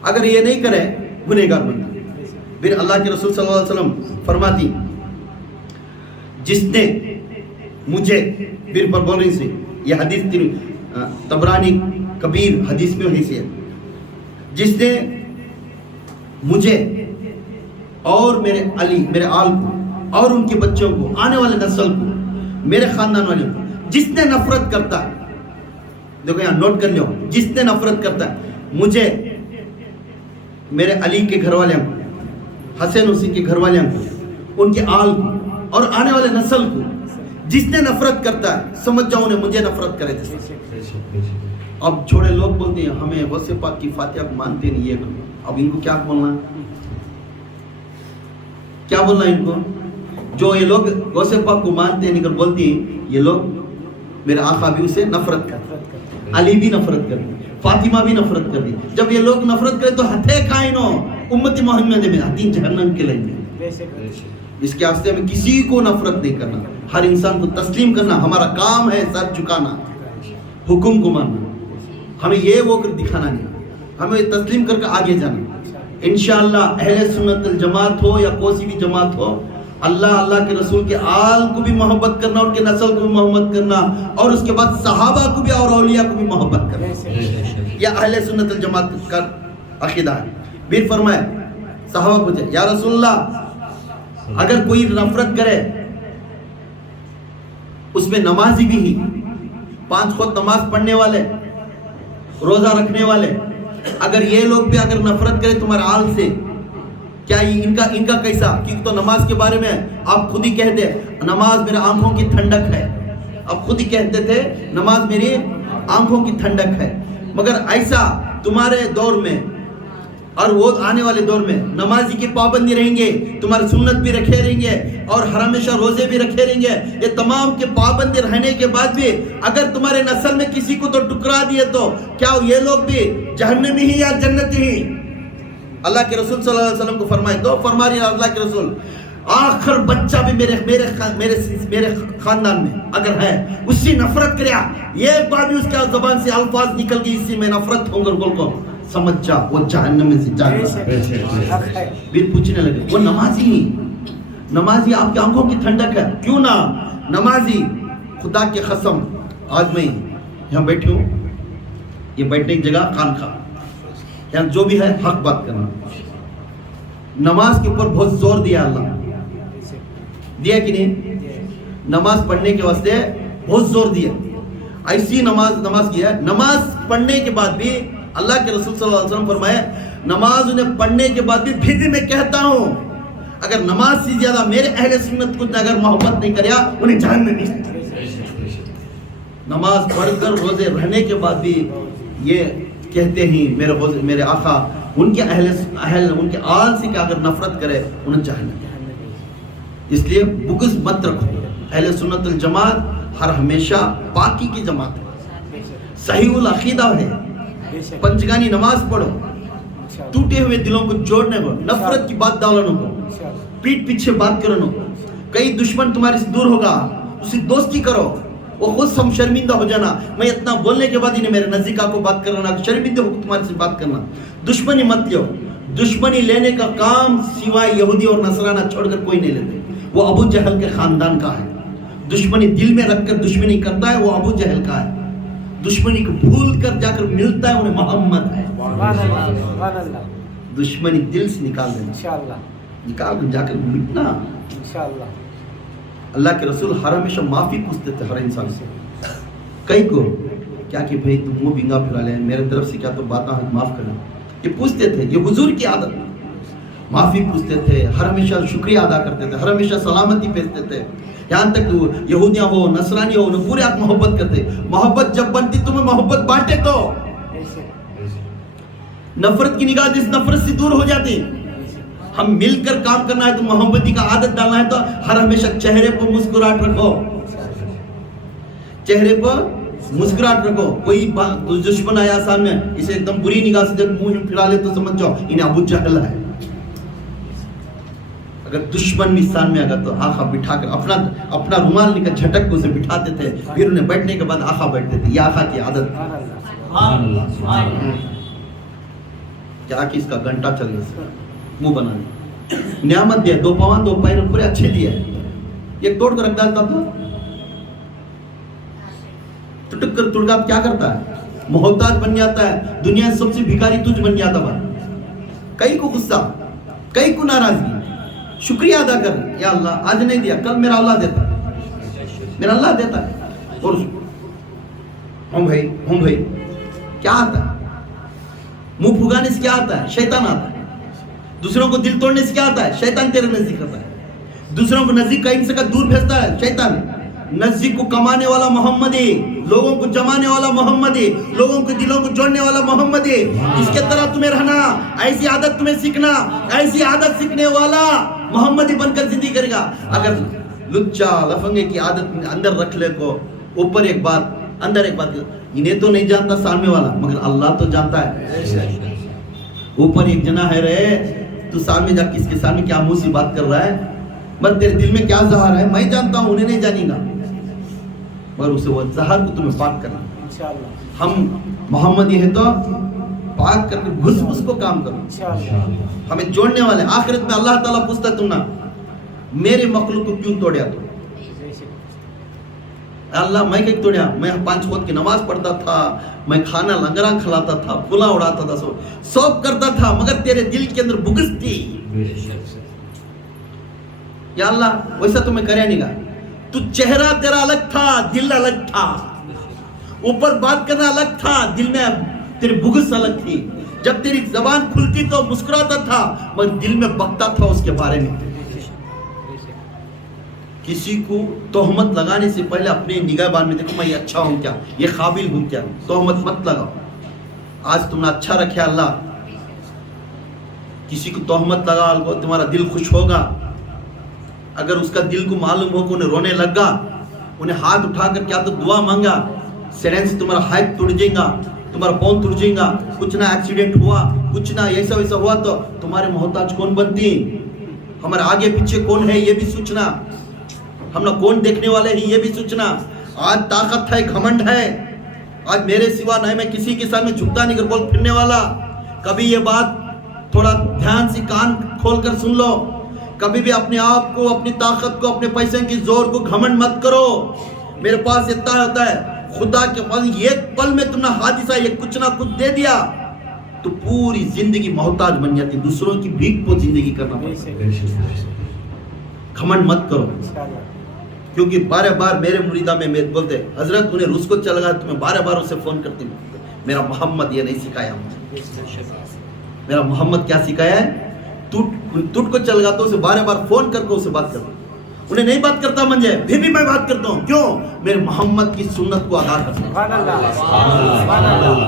اگر یہ نہیں کرے گنہگار بنتا. پھر اللہ کے رسول صلی اللہ علیہ وسلم فرماتی, جس نے مجھے, پھر پر بول رہی سے یہ حدیث طبرانی کبیر حدیث میں وہی سے ہے, جس نے مجھے اور میرے علی, میرے آل کو اور ان کے بچوں کو, آنے والے نسل کو, میرے خاندان والوں کو جس نے نفرت کرتا ہے, دیکھو یہاں نوٹ کر لو, جس نے نفرت کرتا ہے مجھے, میرے علی کے گھر والوں کو, حسین حسین کے گھر والوں کو, ان کے آل کو اور آنے والے نسل کو, جس نے نفرت کرتا ہے سمجھ جاؤ نے مجھے نفرت کرے تھے. اب چھوڑے لوگ بولتے ہیں ہمیں غوث پاک کی فاتحہ کو مانتے نہیں, یہ کرو. اب ان کو کیا بولنا ہے, کیا بولنا ہے ان کو؟ جو یہ لوگ غوث پاک کو مانتے ہیں نہیں کر بولتی ہیں, یہ لوگ میرے آقا بھی اسے نفرت کرتے, علی بھی نفرت کرتے, فاطمہ بھی نفرت کر دی. جب یہ لوگ نفرت کرے تو ہتھے کھائنو امت محمد میں ہتھی جہنم کے لیں گے. اس کے واسطے ہمیں کسی کو نفرت نہیں کرنا, ہر انسان کو تسلیم کرنا. ہمارا کام ہے سر جھکانا, حکم کو ماننا, ہمیں یہ وہ کر دکھانا نہیں, ہمیں تسلیم کر کے آگے جانا. انشاءاللہ اہل سنت الجماعت ہو یا کوئی بھی جماعت ہو, اللہ کے رسول کے آل کو بھی محبت کرنا, ان کے نسل کو بھی محبت کرنا, اور اس کے بعد صحابہ کو بھی اور اولیاء کو بھی محبت کرنا. یہ اہل سنت الجماعت کا عقیدہ ہے. پھر فرمائے, صحابہ پوچھے یا رسول اللہ اگر کوئی نفرت کرے, اس میں نمازی بھی ہی, 5 وقت نماز پڑھنے والے, روزہ رکھنے والے, اگر یہ لوگ بھی اگر نفرت کرے تمہارے آل سے, کیا ان کا کیسا؟ کیونکہ تو نماز کے بارے میں آپ خود ہی کہتے نماز میرے آنکھوں کی ٹھنڈک ہے, آپ خود ہی کہتے تھے نماز میری آنکھوں کی ٹھنڈک ہے. مگر ایسا تمہارے دور میں اور وہ آنے والے دور میں نمازی کی پابندی رہیں گے, تمہاری سنت بھی رکھے رہیں گے, اور ہمیشہ روزے بھی رکھے رہیں گے. یہ تمام کے پابندی رہنے کے بعد بھی اگر تمہارے نسل میں کسی کو تو ٹکرا دیے تو کیا یہ لوگ بھی جہنمی ہی یا جنتی ہی؟ اللہ کے رسول صلی اللہ علیہ وسلم کو فرمائے تو فرما رہی اللہ کے رسول, آخر بچہ بھی میرے خاندان میں اگر ہے اس سے نفرت کریا, یہ بات بھی اس کے زبان سے الفاظ نکل گئی, اس سے میں نفرت ہوں گا, بول کو سمجھ جا وہ جہنم میں سے جانا. پھر پوچھنے لگے وہ نمازی آپ کی آنکھوں کی ٹھنڈک ہے, کیوں نہ نمازی؟ خدا کی قسم آج میں یہاں بیٹھی ہوں, یہ بیٹھنے کی جگہ خانقاہ, یہاں جو بھی ہے حق بات کرنا. نماز کے اوپر بہت زور دیا اللہ, دیا کہ نہیں؟ نماز پڑھنے کے واسطے بہت زور دیا. ایسی نماز کی ہے, نماز پڑھنے کے بعد بھی اللہ کے رسول صلی اللہ علیہ وسلم فرمائے نماز انہیں پڑھنے کے بعد بھی میں کہتا ہوں اگر نماز سے زیادہ میرے اہل سنت کو اگر محبت نہیں کریا انہیں جہنم میں نہیں. نماز پڑھ کر روزے رہنے کے بعد بھی یہ کہتے ہیں میرے آقا ان کے اہل ان کے آل سے کہ اگر نفرت کرے انہیں جہنم. اس لیے بغض مت رکھو. اہل سنت الجماعت ہر ہمیشہ پاکی کی جماعت ہے, صحیح العقیدہ ہے. پنجگانی نماز پڑھو, ٹوٹے ہوئے دلوں کو جوڑنے کو, نفرت کی بات ڈالنے کو, پیٹ پیچھے بات کرنے کو. کئی دشمن تمہارے سے دور ہوگا, اسی دوستی کرو, وہ خود ہم شرمندہ ہو جانا. میں اتنا بولنے کے بعد انہیں میرے نزدیک کو بات کرنا, شرمندہ ہو تمہارے سے بات کرنا. دشمنی مت لیو. دشمنی لینے کا کام سوائے یہودی اور نصرانہ چھوڑ کر کوئی نہیں لیتے. وہ ابو جہل کے خاندان کا ہے. دشمنی دل میں رکھ کر دشمنی کرتا ہے وہ ابو جہل کا ہے. دشمنی کو بھول کر جا کر ملتا ہے انہیں محمد ہے. دشمنی دل سے نکال دینا, نکال کر جا کر مٹنا. اللہ کے رسول ہر ہمیشہ معافی پوچھتے تھے ہر انسان سے. کئی کو کیا کہ بھائی تم منہ بھینگا پھرا لے, میرے طرف سے کیا تو باتیں معاف کرنا, یہ پوچھتے تھے. یہ حضور کی عادت, معافی پوچھتے تھے, ہر ہمیشہ شکریہ ادا کرتے تھے, ہر ہمیشہ سلامتی بھیجتے تھے. یہاں تک یہودیاں ہو نصرانی ہو انہیں پورے آپ محبت کرتے. محبت جب بنتی تمہیں محبت بانٹے تو نفرت کی نگاہ جس نفرت سے دور ہو جاتی. ہم مل کر کام کرنا ہے تو محبتی کا عادت ڈالنا ہے تو ہر ہمیشہ چہرے پر مسکراہٹ رکھو, چہرے پر مسکراہٹ رکھو. کوئی دشمن آیا سامنے, اسے ایک دم بری نگاہ سے جب منہ پھرا لے تو سمجھ جاؤ انہیں ابو جہل ہے. اگر دشمن بھی سامنے آگا تو آخا بٹھا کر اپنا رومال نکل جھٹک کو اسے بٹھاتے تھے, پھر انہیں بیٹھنے کے بعد آخا بیٹھتے تھے. یہ آخا کی عادت. کیا کہ اس کا گھنٹہ چل گیا منہ بنانے. نعمت دیا, 2 پاؤں 2 پیر پورے اچھے دیے, یہ توڑ کر رکھ ڈالتا تو ٹٹک کر تڑکا کیا کرتا ہے, محتاج بن جاتا ہے. دنیا سب سے بھکاری تجھ بن جاتا ہے. کئی کو غصہ, کئی کو ناراضگی. شکریہ ادا کر, یا اللہ آج نہیں دیا کل میرا اللہ دیتا ہے, میرا اللہ دیتا ہے. اور ہم بھائی کیا آتا ہے, منہ پھگانے سے کیا آتا ہے, شیطان آتا ہے. دوسروں کو دل توڑنے سے کیا آتا ہے, شیطان تیرے نزدیک کرتا ہے. دوسروں کو نزدیک کہیں سے کا دور بھیجتا ہے شیطان. نزدیک کو کمانے والا محمد ہے, لوگوں کو جمانے والا محمد ہے, لوگوں کے دلوں کو جوڑنے والا محمد ہے. اس کے طرح تمہیں رہنا, ایسی عادت تمہیں سیکھنا, ایسی عادت سیکھنے والا محمدی بن کر زندگی کرے گا. اگر لچا لفنگے کی عادت اندر رکھ لے کو, اوپر ایک بات اندر ایک بات, انہیں تو نہیں جانتا سامنے والا مگر اللہ تو جانتا ہے. اوپر ایک جنا ہے رہے, تو سامنے جا کس کے سامنے کیا منہ سے بات کر رہا ہے, مگر تیرے دل میں کیا زہر ہے میں جانتا ہوں, انہیں نہیں جانی گا. مگر اسے وہ زہر کو تمہیں پاک کرنا. ہم محمدی ہے تو پاک کر کے گھس گھس کو کام کرو, ہمیں جوڑنے والے. آخرت میں اللہ تعالیٰ پوچھتا ہے تم نا میرے مخلوق کو کیوں توڑیا تو, اللہ میں کیا توڑیا, میں 5 وقت کی نماز پڑھتا تھا, میں کھانا لنگراں کھلاتا تھا, پھولا اڑاتا تھا, سب کرتا تھا, مگر تیرے دل کے اندر بغض تھی. یا اللہ ویسا تمہیں کریا نہیں گا. تو چہرہ تیرا الگ تھا, دل الگ تھا. اوپر بات کرنا الگ تھا, دل میں تیری بغض الگ تھی. جب تیری زبان کھلتی تو مسکراتا تھا, مگر دل میں بکتا تھا اس کے بارے میں. کسی کو تہمت لگانے سے پہلے اپنے نگہبان میں دیکھو, میں یہ اچھا ہوں کیا, یہ قابل ہوں کیا. تہمت مت لگاؤ. آج تم نے اچھا رکھا اللہ, کسی کو تہمت لگا کو تمہارا دل خوش ہوگا. اگر اس کا دل کو معلوم ہو کہ انہیں رونے لگا, انہیں ہاتھ اٹھا کر کیا تو دعا مانگا, سیرین سے تمہارا ہاتھ ٹوٹ جائے گا, تمہارا پاؤں ٹوٹ جائے گا, کچھ نہ ایکسیڈنٹ ہوا, کچھ نہ ایسا ویسا ہوا, تو تمہارے محتاج کون بنتی, ہمارے آگے پیچھے کون ہے یہ بھی سوچنا, ہم نے کون دیکھنے والے ہیں یہ بھی سوچنا. آج طاقت ہے, گھمنڈ ہے, آج میرے سوا نہیں, میں کسی کے سامنے جھکتا نہیں کر بول پھرنے والا. کبھی یہ بات تھوڑا دھیان سے کان کھول کر سن لو. کبھی بھی اپنے آپ کو, اپنی طاقت کو, اپنے پیسے کی زور کو گھمنڈ مت کرو. میرے پاس اتنا ہوتا ہے, خدا کے پاس ایک پل میں تم نے حادثہ یہ کچھ نہ کچھ دے دیا تو پوری زندگی محتاج بن جاتی, دوسروں کی بھیک کو زندگی کرنا پڑتا. گھمنڈ مت کرو, کیونکہ بار بار میرے مریدہ میں بولتے حضرت انہیں روس کو چل گا, تمہیں بار بار اسے فون کرتی, میرا محمد یہ نہیں سکھایا مجھے. میرا محمد کیا سکھایا ہے, ٹوٹ کو چل گا تو اسے بار بار فون کر کے اسے بات کرتا. انہیں نہیں بات کرتا منجے, پھر بھی میں بات کرتا ہوں. کیوں, میرے محمد کی سنت کو ادا کرتا ہوں,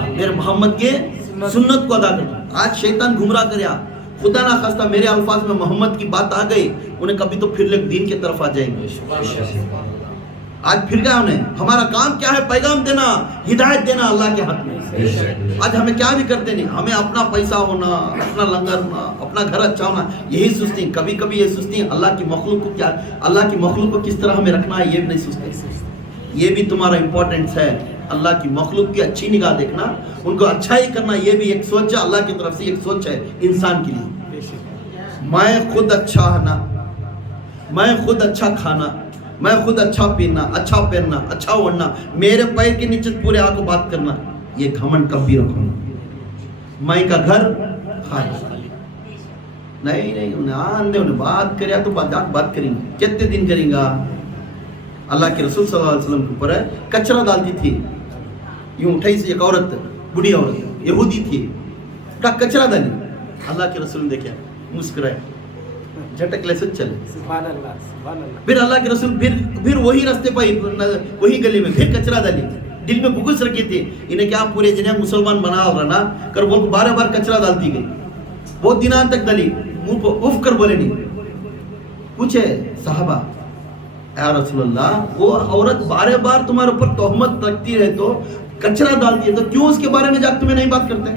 میرے محمد کے سنت کو ادا کرتا ہوں. آج شیطان گمراہ کریا. خدا نہ خواستہ میرے الفاظ میں محمد کی بات آ گئی, انہیں کبھی تو پھر لگ دین کی طرف آ جائیں گے. آج پھر گیا انہیں. ہمارا کام کیا ہے؟ پیغام دینا, ہدایت دینا اللہ کے حق میں. آج ہمیں کیا بھی کرتے نہیں, ہمیں اپنا پیسہ ہونا, اپنا لنگر ہونا, اپنا گھر اچھا ہونا, یہی سوچتے ہیں. کبھی کبھی یہ سوچتے ہیں اللہ کی مخلوق کو کیا, اللہ کی مخلوق کو کس طرح ہمیں رکھنا ہے, یہ بھی نہیں سوچتے. یہ بھی تمہارا امپورٹنس ہے. اللہ کی مخلوق کی اچھی نگاہ دیکھنا, ان کو اچھا ہی کرنا, یہ بھی ایک سوچ ہے اللہ کی طرف سے, ایک سوچ ہے انسان کے لیے. میں خود اچھا آنا, میں خود اچھا کھانا, میں خود اچھا پینا, اچھا پہننا, اچھا اوڑھنا, میرے پیر کے نیچے پورے آ کو بات کرنا, یہ گھمنڈ کبھی رکھو. میں کا گھر خالی نہیں آندے انہیں بات کریا تو بات کریں گے. کتنے دن کریں گا؟ اللہ کے رسول صلی اللہ علیہ وسلم کے اوپر ہے, کچرا ڈالتی تھی یوں اٹھائی سے. ایک عورت, بڑی عورت یہودی تھی, کا کچرا ڈالی. اللہ کے رسول نے دیکھا, مسکرائے, جھٹک لے سے چلے. سبحان اللہ سبحان اللہ. پھر اللہ کے رسول پھر وہی راستے پر, وہی گلی میں پھر کچرا ڈالی. دل میں بغض رکھی تھی, انہیں کیا پورے جنہیں مسلمان بنا رہنا کر وہ بار بار کچرا ڈالتی گئی. بہت دنوں تک ڈالی, منہ اف کر بولے نہیں. پوچھے صحابہ, اے رسول اللہ, وہ عورت بار بار تمہارے اوپر تہمت رکھتی ہے تو کچرا ڈالتی ہے, تو کیوں اس کے بارے میں جا کے تمہیں نہیں بات کرتے؟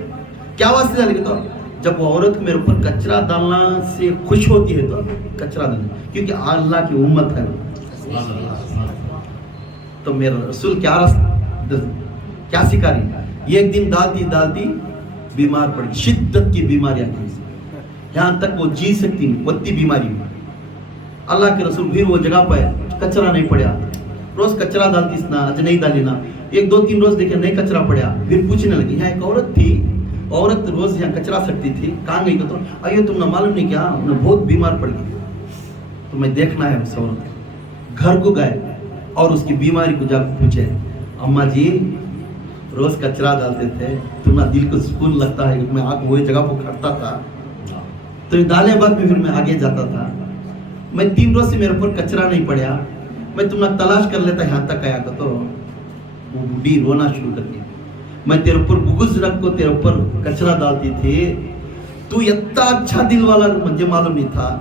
کیا واسطے ڈالے گے؟ تو جب وہ عورت میرے اوپر کچرا ڈالنا سے خوش ہوتی ہے تو کچرا ڈالنا, کیونکہ اللہ کی امت ہے. تو میرا رسول کیا سکھا رہی ہے؟ یہ ایک دن ڈالتی بیمار پڑ گئی, شدت کی بیماری آ گئی, یہاں تک وہ جی سکتی نہیں, اتنی بیماری ہوئی. اللہ کے رسول پھر وہ جگہ پہ کچرا نہیں پڑیا, روز کچرا ڈالتی نا, آج نہیں ڈالی نا. 1-2-3 روز دیکھے نہیں کچرا پڑیا, پھر پوچھنے لگی. یہاں ایک عورت تھی, عورت روز یہاں کچرا سکتی تھی, کہاں گئی؟ تو ایو تم نے معلوم نہیں کیا, انہیں بہت بیمار پڑ گئی, تو میں دیکھنا ہے اس عورت کو. گھر کو گئے اور اس کی بیماری کو جا پوچھے, اماں جی روز کچرا ڈالتے تھے, تمہارا دل کو سکون لگتا ہے. میں آگ وہی جگہ کو کھڑتا تھا, تو ڈالے بعد میں پھر میں آگے جاتا تھا. میں 3 روز سے میرے اوپر کچرا نہیں پڑیا, میں تمہیں تلاش کر لیتا, یہاں تک آیا. تو وہ بوڑھی رونا شروع کر دی. میں تیرے اوپر بغض رکھ کو تیرے اوپر کچرا ڈالتی تھی, تو اتنا اچھا دل والا مجھے معلوم نہیں تھا.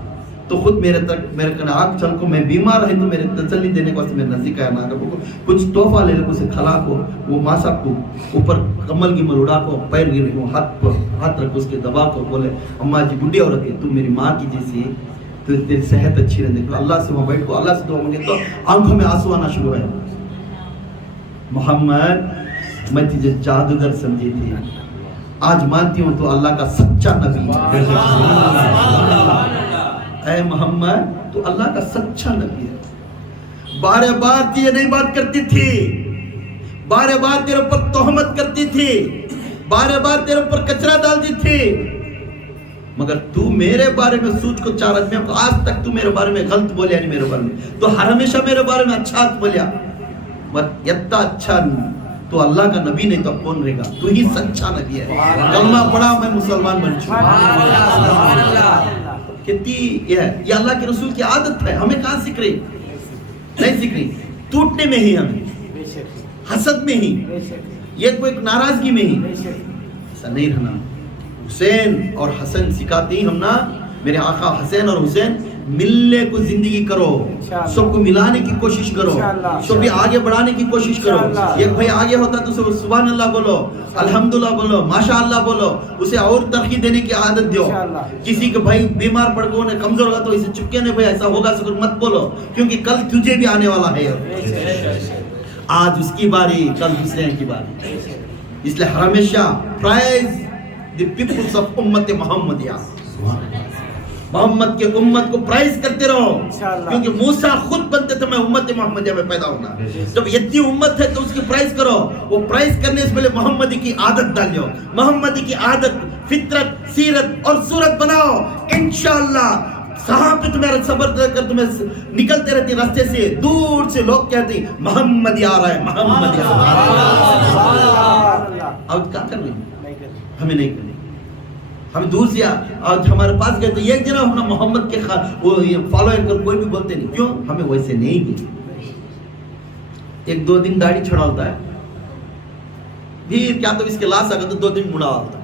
تو خود میرے کنے آگ چل کو, میں بیمار ہے تو میرے تسلی دینے کو واسطے میرے نزدیک آیا نا, کچھ تحفہ لے لے کو سے کھلا کو, وہ ماسا کو اوپر کمل گمل اڑا کو, پیر گر کو, ہاتھ رکھ اس کے دبا کو, بولے اماں جی بڈھی عورت ہے, تم میری ماں کی جیسی, تو تیری صحت اچھی رہنے کو. اللہ سے وہاں بیٹھ کو, اللہ سے دعا مانگے تو آنکھوں میں آنسو آنا شروع ہے. محمد میں تجھے جادوگر سمجھی تھی, آج مانتی ہوں تو اللہ کا سچا نبی ہے. اے محمد تو اللہ کا سچا نبی ہے. بار بار تجھے نہیں بات کرتی تھی, بار بار تیرے اوپر تہمت کرتی تھی, بار بار تیرے اوپر کچرا ڈالتی تھی, مگر تو میرے بارے میں سوچ کو چار میں آج تک تو میرے بارے میں غلط بولیا نہیں. میرے بارے میں تو ہمیشہ میرے بارے میں اچھا بولیا, مگر اتنا اچھا تو اللہ کا نبی نہیں تو کون رہے گا؟ تو ہی سچا نبی ہے. کلمہ پڑھا میں مسلمان بن چکا. کتنی یہ اللہ کے رسول کی عادت ہے, ہمیں کہاں سیکھ رہی؟ نہیں سیکھ رہی. ٹوٹنے میں ہی, ہمیں حسد میں ہی, یہ کوئی ناراضگی میں ہی. ایسا نہیں رہنا. حسین اور حسن سکھاتے ہی ہم نا, میرے آقا حسین اور حسین ملنے کو زندگی کرو, سب کو ملانے کی کوشش کرو, سب بھی آگے بڑھانے کی کوشش کرو. ایک بھائی آگے ہوتا تو اسے سبحان اللہ بولو, الحمدللہ بولو, ماشاءاللہ بولو, اسے اور ترقی دینے کی عادت دیو. کسی کے بھائی بیمار پڑ گئے انہیں کمزور ہوگا تو اسے چپکے نہیں, بھائی ایسا ہوگا سکر مت بولو, کیونکہ کل تجھے بھی آنے والا ہے. آج اس کی باری, کل دوسرے کی باری. اس لیے ہمیشہ پرائز دی پیپلز آف امت محمدیہ, محمد کے امت کو پرائز کرتے رہو, کیونکہ موسیٰ خود بنتے تھے میں امت محمدیہ میں پیدا ہونا. جب اتنی امت ہے تو اس کی پرائز کرو. وہ پرائز کرنے سے پہلے محمدی کی عادت ڈالو, محمدی کی عادت, فطرت, سیرت اور صورت بناؤ. انشاءاللہ صحابہ پہ تمہارا صبر کر تمہیں نکلتے رہتی راستے سے, دور سے لوگ کہتے ہیں محمدی آ رہا ہے, محمدی آ رہا ہے. اب کیا کر رہے ہیں؟ ہمیں نہیں کرنی. ہم دور سے آج ہمارے پاس گئے تو ایک جنہ ہم محمد کے فالوئر کر کوئی بھی بولتے نہیں. کیوں؟ ہمیں ویسے نہیں کی. 1-2 دن داڑھی چھڑا ہوتا ہے, پھر کیا تو اس کے لاس آگا تو 2 دن بڑھا ہوتا ہے.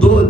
2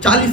40